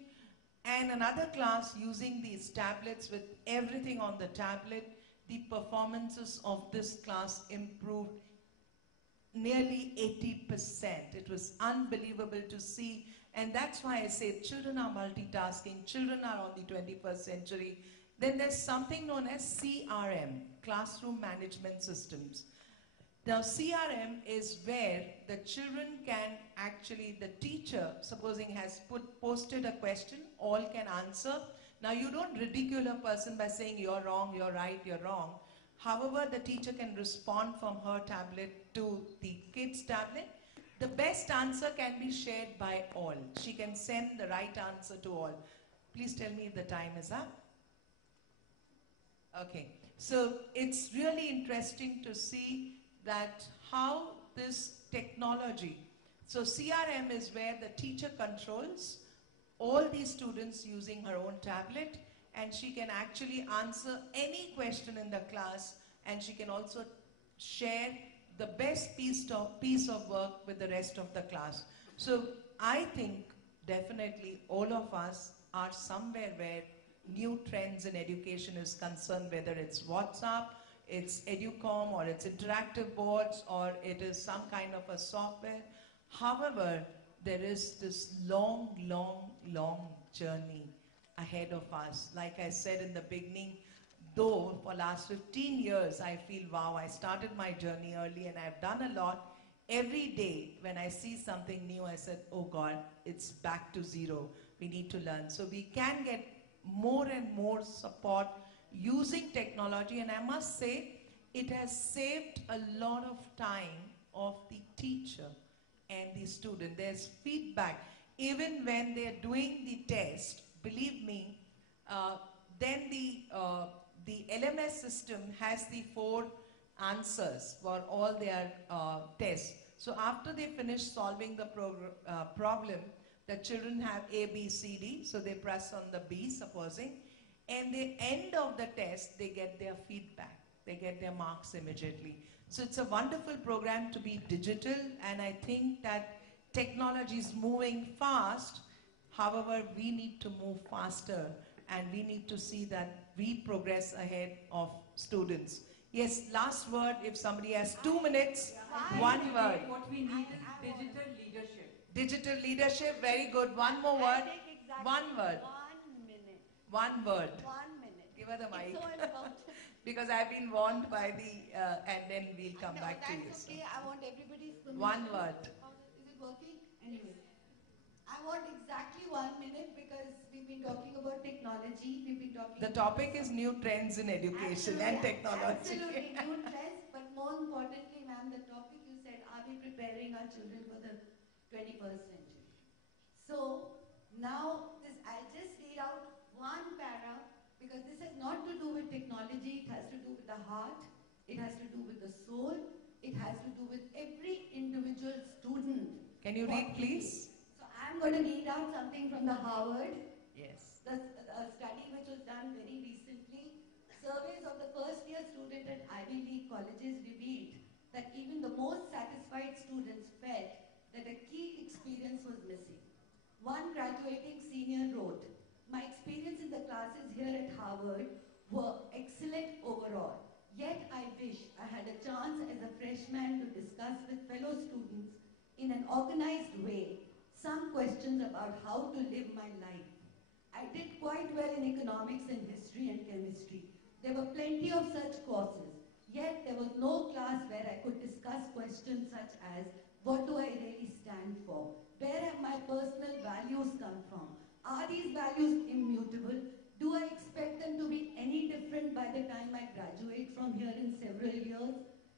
and another class using these tablets with everything on the tablet, the performances of this class improved nearly 80%. It was unbelievable to see, and that's why I say children are multitasking, children are on the 21st century. Then there's something known as CRM, Classroom Management Systems. Now CRM is where the children can actually, the teacher, supposing has posted a question, all can answer. Now you don't ridicule a person by saying you're wrong, you're right, you're wrong. However, the teacher can respond from her tablet to the kid's tablet. The best answer can be shared by all. She can send the right answer to all. Please tell me if the time is up. Okay, so it's really interesting to see that how this technology, so CRM is where the teacher controls all these students using her own tablet, and she can actually answer any question in the class, and she can also share the best piece of work with the rest of the class. So I think definitely all of us are somewhere where new trends in education is concerned, whether it's WhatsApp, it's EduCom, or it's interactive boards, or it is some kind of a software. However, there is this long, long, long journey ahead of us. Like I said in the beginning, though for last 15 years, I feel, wow, I started my journey early and I've done a lot. Every day when I see something new, I said, oh God, it's back to zero. We need to learn. So we can get more and more support using technology, and I must say it has saved a lot of time of the teacher and the student. There's feedback. Even when they're doing the test, believe me, then the LMS system has the 4 answers for all their tests. So after they finish solving the problem, the children have A, B, C, D, so they press on the B, supposing, and the end of the test, they get their feedback. They get their marks immediately. So it's a wonderful program to be digital, and I think that technology is moving fast. However, we need to move faster, and we need to see that we progress ahead of students. Yes, last word, if somebody has 2 minutes, one word. What we need is digital leadership. Digital leadership, very good. One more word. One word. 1 minute. One word. 1 minute. Give her the mic. It's all about because I've been warned by the, and then we'll come back to you. That's okay. I want everybody's permission. One word. Is it working? Anyway. I want exactly 1 minute because we've been talking about technology. We've been talking The topic is new trends in education and technology. Absolutely, new trends. But more importantly, ma'am, the topic you said, are we preparing our children for the 21st century? So now I'll just read out one para because this has not to do with technology. It has to do with the heart. It has to do with the soul. It has to do with every individual student. Can you read, please? So I'm going to read out something from the Harvard. Yes. The study which was done very recently. Surveys of the first year student at Ivy League colleges revealed that even the most satisfied students felt that a key experience was missing. One graduating senior wrote, "My experience in the classes here at Harvard were excellent overall. Yet I wish I had a chance as a freshman to discuss with fellow students in an organized way some questions about how to live my life. I did quite well in economics and history and chemistry. There were plenty of such courses. Yet there was no class where I could discuss questions such as, what do I really stand for? Where have my personal values come from? Are these values immutable? Do I expect them to be any different by the time I graduate from here in several years?"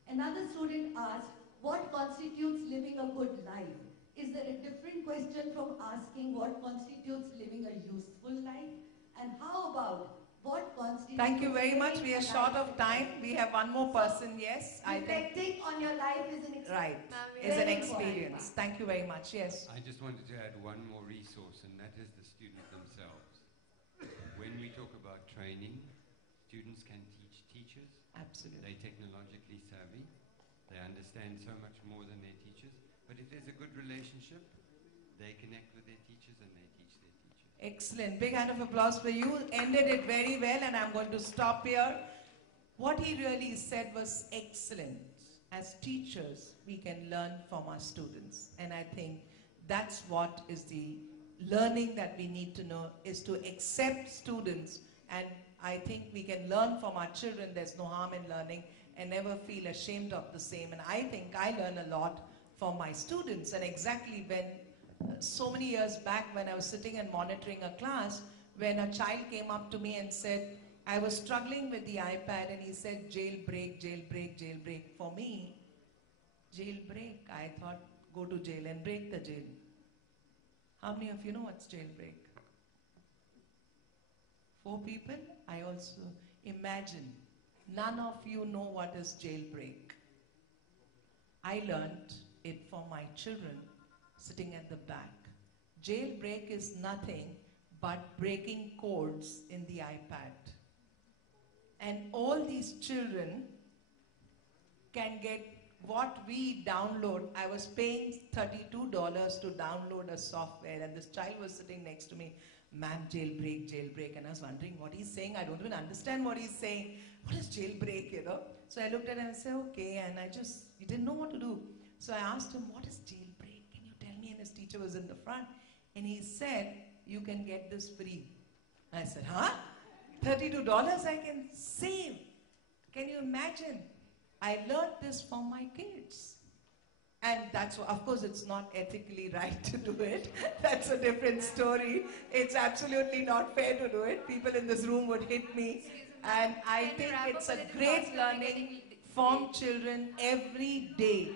Another student asked, what constitutes living a good life? Is there a different question from asking what constitutes living a useful life? And how about what constitutes Thank you very much. We are living a short life of time. We have one more person. Yes, I think. reflecting on your life is an experience. Right, Ma'am, is an Very experience. Thank you very much. Yes. I just wanted to add one more resource, and that is the student themselves. When we talk about training, students can teach teachers. Absolutely. They're technologically savvy. They understand so much more than their teachers. But if there's a good relationship, they connect with their teachers and they teach their teachers. Excellent. Big hand of applause for you. Ended it very well, and I'm going to stop here. What he really said was excellent. As teachers, we can learn from our students. And I think that's what is the learning that we need to know, is to accept students. And I think we can learn from our children. There's no harm in learning, and never feel ashamed of the same. And I think I learn a lot from my students. And exactly when so many years back, when I was sitting and monitoring a class, when a child came up to me and said, I was struggling with the iPad, and he said, jailbreak, jailbreak, jailbreak. For me, jailbreak, I thought, go to jail and break the jail. How many of you know what's jailbreak? 4 people? I also imagine none of you know what is jailbreak. I learned it from my children sitting at the back. Jailbreak is nothing but breaking codes in the iPad. And all these children can get what we download. I was paying $32 to download a software, and this child was sitting next to me, ma'am, jailbreak, jailbreak. And I was wondering what he's saying. I don't even understand what he's saying. What is jailbreak, you know? So I looked at him and said, okay, and he didn't know what to do. So I asked him, what is jailbreak? Can you tell me? And his teacher was in the front. And he said, you can get this free. I said, huh? $32 I can save. Can you imagine? I learned this from my kids. And that's, of course, it's not ethically right to do it. That's a different story. It's absolutely not fair to do it. People in this room would hit me. And I think it's a great learning from children every day.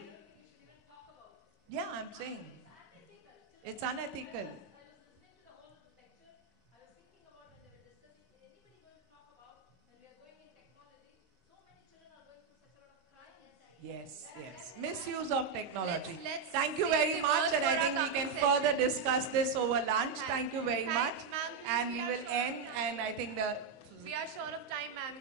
Yeah, I'm saying. It's unethical. Yes, yes. Misuse of technology. Let's Thank you save very the much, words and for I our think we coming can session. further discuss this over lunch. Thank you very much. Thanks, ma'am. And we will end, and I think the... We are short of time, ma'am.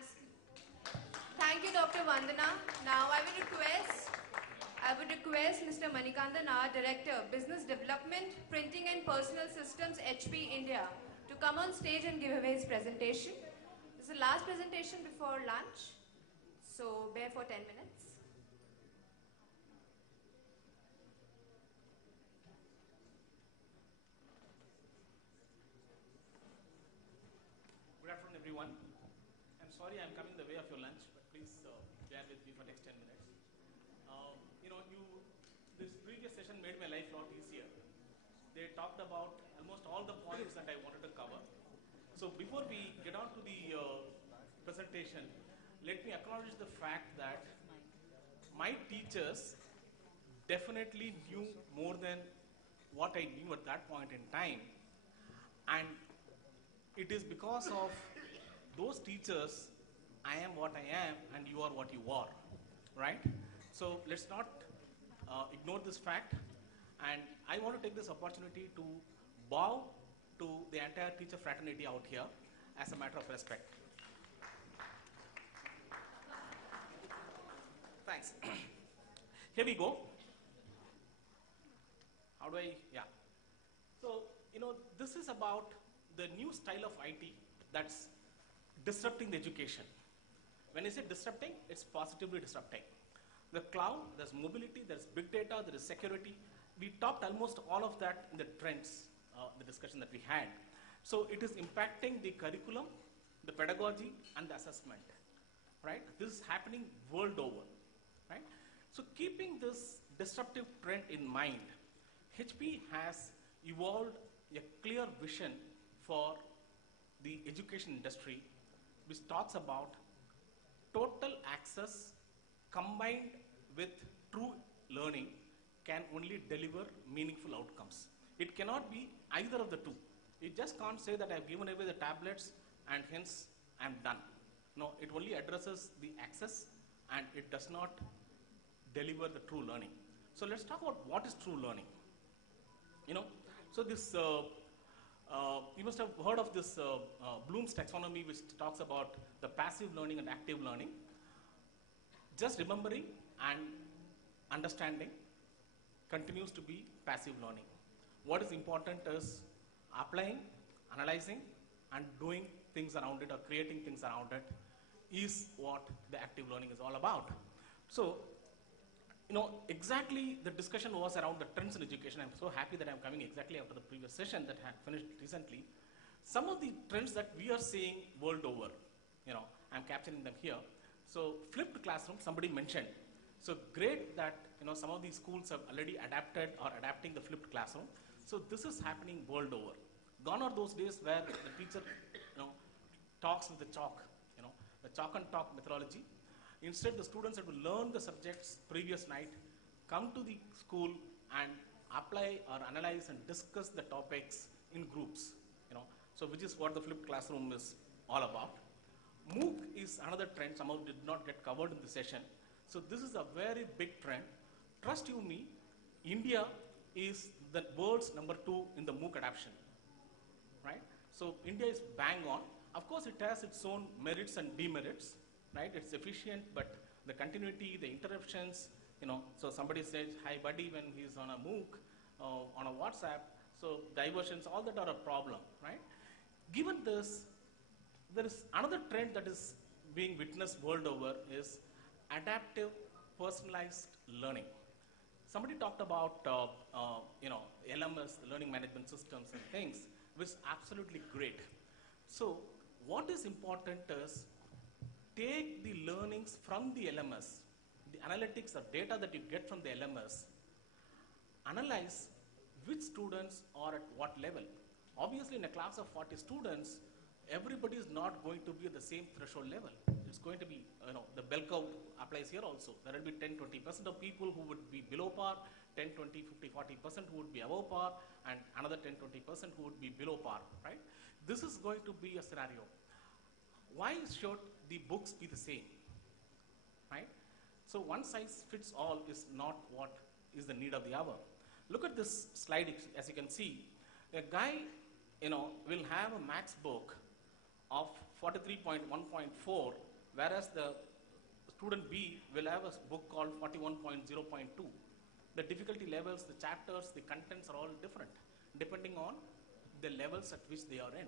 Thank you, Dr. Vandana. Now I would request Mr. Manikanda Nair, Director, Business Development, Printing and Personal Systems, HP India, to come on stage and give away his presentation. This is the last presentation before lunch, so bear for 10 minutes. Good afternoon, everyone. I'm sorry I'm coming the way of your lunch, but please bear with me for next 10 minutes. This previous session made my life a lot easier. They talked about almost all the points that I wanted to cover. So before we get on to the presentation, let me acknowledge the fact that my teachers definitely knew more than what I knew at that point in time. And it is because of those teachers I am what I am and you are what you are, right? So let's not ignore this fact. And I want to take this opportunity to bow to the entire teacher fraternity out here as a matter of respect. Thanks. Here we go. How do I, yeah. So, this is about the new style of IT that's disrupting the education. When I say disrupting, it's positively disrupting. The cloud, there's mobility, there's big data, there is security. We talked almost all of that in the trends, the discussion that we had. So it is impacting the curriculum, the pedagogy, and the assessment, right? This is happening world over, right? So keeping this disruptive trend in mind, HP has evolved a clear vision for the education industry, which talks about total access combined with true learning can only deliver meaningful outcomes. It cannot be either of the two. It just can't say that I've given away the tablets and hence I'm done. No, it only addresses the access and it does not deliver the true learning. So let's talk about what is true learning. You know, so this, you must have heard of this Bloom's taxonomy, which talks about the passive learning and active learning. Just remembering and understanding continues to be passive learning. What is important is applying, analyzing, and doing things around it or creating things around it is what the active learning is all about. So, you know, exactly the discussion was around the trends in education. I'm so happy that I'm coming exactly after the previous session that had finished recently. Some of the trends that we are seeing world over, you know, I'm capturing them here. So flipped classroom, somebody mentioned. So great that, you know, some of these schools have already adapted or adapting the flipped classroom. So this is happening world over. Gone are those days where the teacher, you know, talks with the chalk, you know, the chalk and talk methodology. Instead, the students have to learn the subjects previous night, come to the school and apply or analyze and discuss the topics in groups, you know. So which is what the flipped classroom is all about. MOOC is another trend, somehow did not get covered in the session. So this is a very big trend. Trust you me, India is the world's #2 in the MOOC adoption, right? So India is bang on. Of course, it has its own merits and demerits, right? It's efficient, but the continuity, the interruptions, you know, so somebody says, hi buddy, when he's on a MOOC, on a WhatsApp, so diversions, all that are a problem, right? Given this, there is another trend that is being witnessed world over is adaptive personalized learning. Somebody talked about, you know, LMS, learning management systems and things, which is absolutely great. So what is important is take the learnings from the LMS, the analytics or data that you get from the LMS, analyze which students are at what level. Obviously, in a class of 40 students, everybody is not going to be at the same threshold level. It's going to be, you know, the bell curve applies here also. There will be 10-20% of people who would be below par, 10, 20, 50, 40% who would be above par, and another 10-20% who would be below par, right? This is going to be a scenario. Why should the books be the same, right? So one size fits all is not what is the need of the hour. Look at this slide, as you can see. A guy, you know, will have a maths book of 43.1.4, whereas the student B will have a book called 41.0.2. The difficulty levels, the chapters, the contents are all different, depending on the levels at which they are in.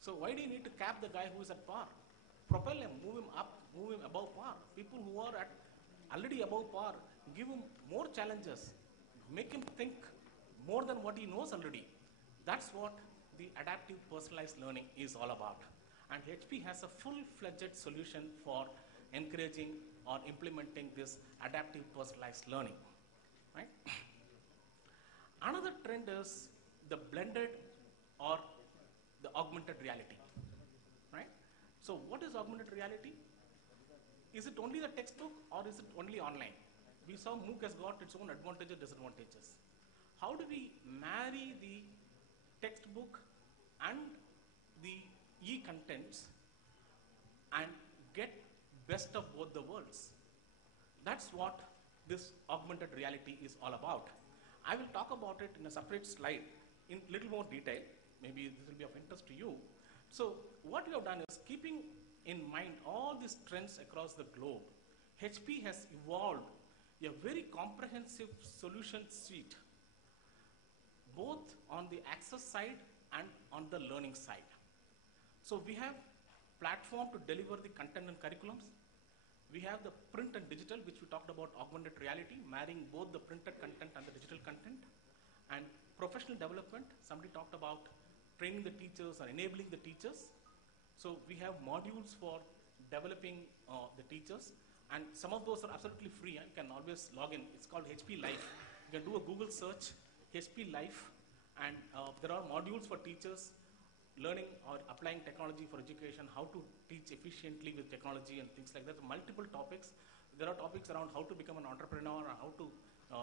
So why do you need to cap the guy who is at par? Propel him, move him up, move him above par. People who are at already above par, give him more challenges, make him think more than what he knows already. That's what the adaptive personalized learning is all about. And HP has a full-fledged solution for encouraging or implementing this adaptive personalized learning, right? Another trend is the blended or the augmented reality, right? So what is augmented reality? Is it only the textbook or is it only online? We saw MOOC has got its own advantages and disadvantages. How do we marry the textbook and the e-contents and get best of both the worlds? That's what this augmented reality is all about. I will talk about it in a separate slide in little more detail. Maybe this will be of interest to you. So what we have done is, keeping in mind all these trends across the globe, HP has evolved a very comprehensive solution suite, both on the access side and on the learning side. So we have platform to deliver the content and curriculums. We have the print and digital, which we talked about augmented reality, marrying both the printed content and the digital content. And professional development, somebody talked about training the teachers or enabling the teachers. So we have modules for developing the teachers. And some of those are absolutely free. You can always log in. It's called HP Life. You can do a Google search, HP Life, and there are modules for teachers learning or applying technology for education, how to teach efficiently with technology and things like that. Multiple topics. There are topics around how to become an entrepreneur, or how to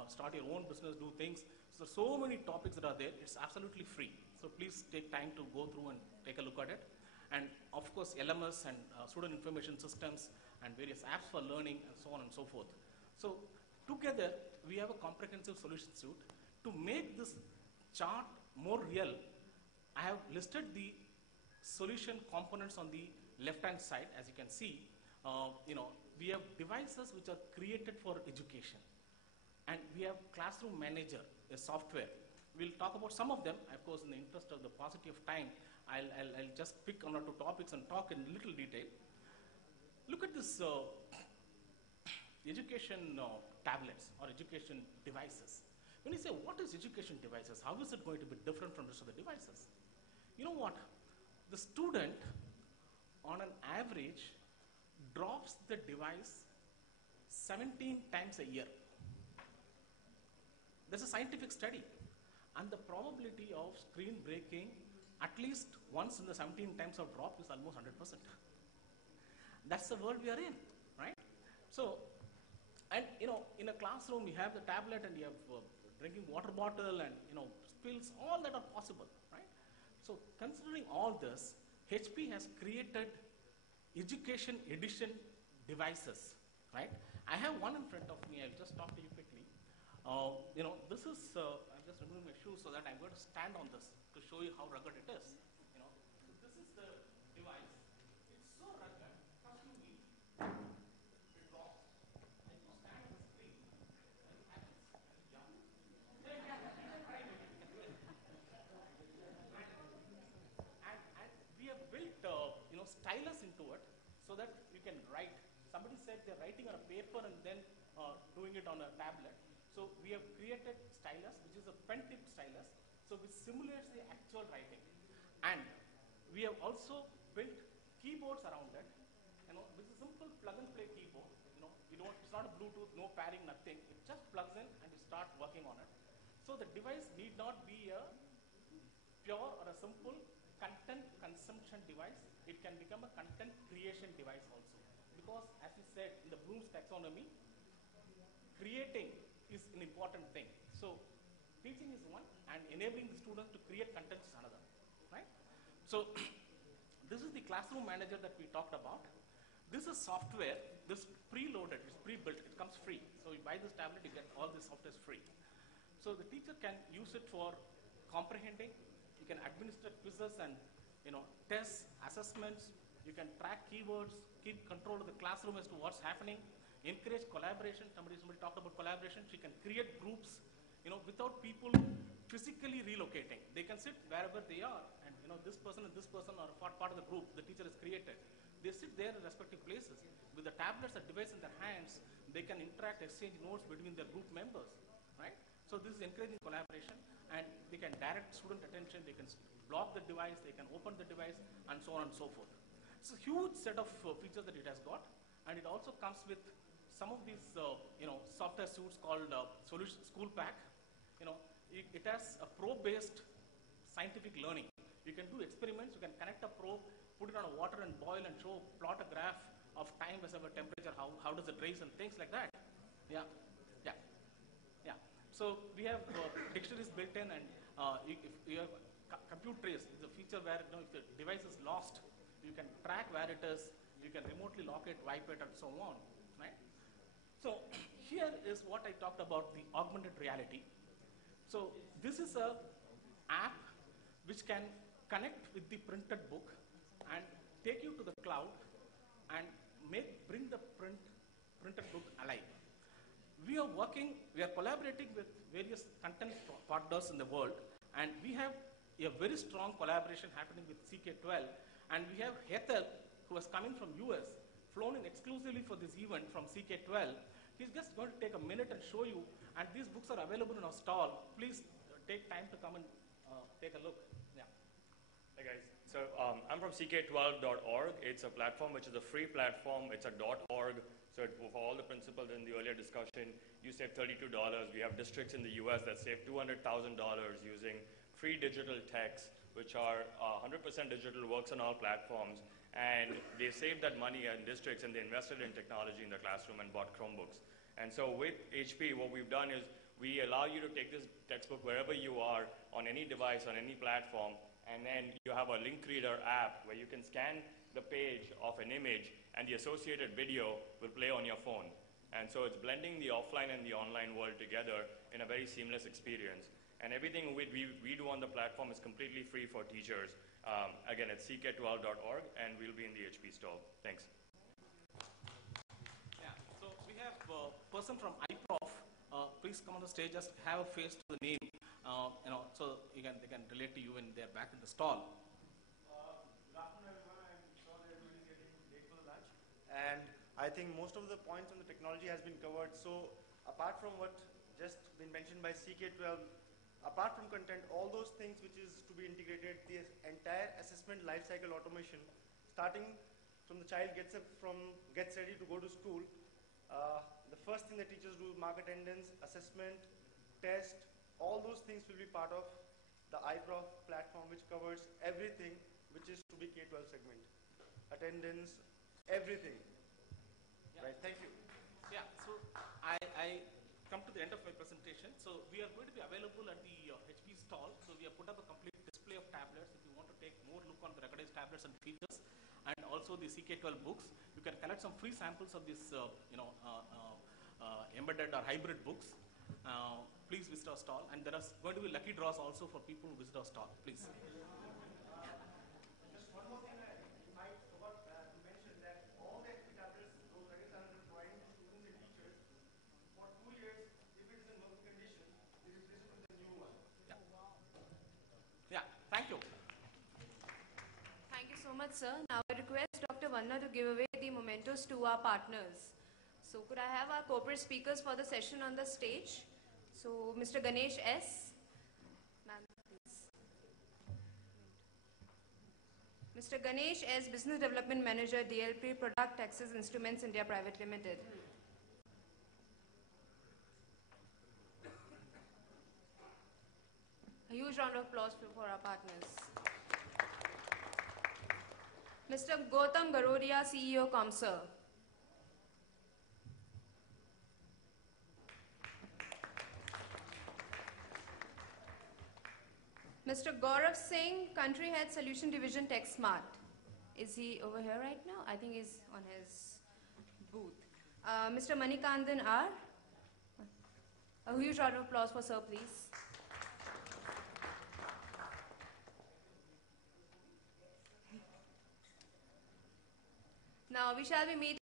start your own business, do things. So many topics that are there. It's absolutely free. So please take time to go through and take a look at it. And of course, LMS and student information systems and various apps for learning and so on and so forth. So together, we have a comprehensive solution suite. To make this chart more real, I have listed the solution components on the left-hand side. As you can see, we have devices which are created for education. And we have Classroom Manager, a software. We'll talk about some of them. Of course, in the interest of the paucity of time, I'll just pick one or two topics and talk in little detail. Look at this education tablets or education devices. When you say, what is education devices? How is it going to be different from the rest of the devices? You know what? The student, on an average, drops the device 17 times a year. There's a scientific study. And the probability of screen breaking at least once in the 17 times of drop is almost 100%. That's the world we are in, right? So, and in a classroom, you have the tablet and you have drinking water bottle and spills, all that are possible, right? So, considering all this, HP has created education edition devices, right? I have one in front of me. I'll just talk to you quickly. This is, I'm just removing my shoes so that I'm going to stand on this to show you how rugged it is. So this is the device. It's so rugged, trust me, it drops. And you stand on the screen, and it happens, and you jump. And we have built, stylus into it so that you can write. Somebody said they're writing on a paper and then doing it on a tablet. So we have created stylus, which is a pen-tip stylus, so which simulates the actual writing. And we have also built keyboards around it, which is a simple plug-and-play keyboard. It's not a Bluetooth, no pairing, nothing. It just plugs in and you start working on it. So the device need not be a pure or a simple content consumption device. It can become a content creation device also. Because as we said in the Bloom's taxonomy, creating is an important thing. So teaching is one and enabling the students to create content is another, right? So this is the Classroom Manager that we talked about. This is software. This preloaded, it's pre-built, it comes free. So you buy this tablet, you get all this software free. So the teacher can use it for comprehending. You can administer quizzes and tests, assessments. You can track keywords, keep control of the classroom as to what's happening. Encourage collaboration. Somebody talked about collaboration. She can create groups, without people physically relocating. They can sit wherever they are, and this person and this person are part of the group the teacher has created. They sit there in respective places. With the tablets and device in their hands, they can interact, exchange notes between their group members, right? So this is encouraging collaboration, and they can direct student attention. They can block the device, they can open the device, and so on and so forth. It's a huge set of features that it has got, and it also comes with some of these, software suites called Solution School Pack. It has a probe-based scientific learning. You can do experiments. You can connect a probe, put it on a water and boil, and plot a graph of time versus temperature. How does it raise and things like that. Yeah. So we have dictionaries built in, and if you have compute trace, it's a feature where if the device is lost, you can track where it is. You can remotely lock it, wipe it, and so on. Right? So here is what I talked about, the augmented reality. So this is a app which can connect with the printed book and take you to the cloud and bring the printed book alive. We are collaborating with various content partners in the world, and we have a very strong collaboration happening with CK12, and we have Hetal, who has come in from US, flown in exclusively for this event from CK12. He's just going to take a minute and show you, and these books are available in our stall. Please take time to come and take a look. Yeah. Hey guys, so I'm from ck12.org. It's a platform which is a free platform. It's a .org. So for all the principals in the earlier discussion, you save $32. We have districts in the US that save $200,000 using free digital text which are 100% digital, works on all platforms, and they saved that money in districts and they invested in technology in the classroom and bought Chromebooks. And so with HP, what we've done is we allow you to take this textbook wherever you are, on any device, on any platform, and then you have a link reader app where you can scan the page of an image and the associated video will play on your phone. And so it's blending the offline and the online world together in a very seamless experience. And everything we do on the platform is completely free for teachers. Again, it's ck12.org, and we'll be in the HP store. Thanks. Yeah, so we have a person from iProf. Please come on the stage, just have a face to the name, so they can relate to you when they're back in the stall. Good afternoon, everyone. I'm sure everyone is getting late for the lunch. And I think most of the points on the technology has been covered. So apart from what just been mentioned by CK12, apart from content, all those things which is to be integrated, the entire assessment lifecycle automation, starting from the child gets ready to go to school, the first thing the teachers do is mark attendance, assessment, test, all those things will be part of the iProf platform, which covers everything which is to be K-12 segment. Attendance, everything. Yeah. Right, thank you. Yeah, so I come to the end of my presentation. So we are going to be available at the HP stall. So we have put up a complete display of tablets. If you want to take more look on the recognized tablets and features, and also the CK12 books, you can collect some free samples of this, embedded or hybrid books. Please visit our stall, and there are going to be lucky draws also for people who visit our stall. Please. Just one more thing I forgot to mention, that all the HP tablets, those credits are providing to students and teachers for 2 years. If it is in working condition, they replace it with a new one. Yeah, thank you. Thank you so much, sir. Now I request Dr. Vanna to give away the mementos to our partners. So could I have our corporate speakers for the session on the stage? So Mr. Ganesh S. Ma'am, please. Mr. Ganesh S. Business Development Manager, DLP Product Access Instruments India Private Limited. A huge round of applause for our partners. Mr. Gautam Garodia, CEO, ComSer. Mr. Gaurav Singh, Country Head Solution Division Tech Smart. Is he over here right now? I think he's on his booth. Mr. Manikandan R. A huge round of applause for sir, please. Now we shall be meeting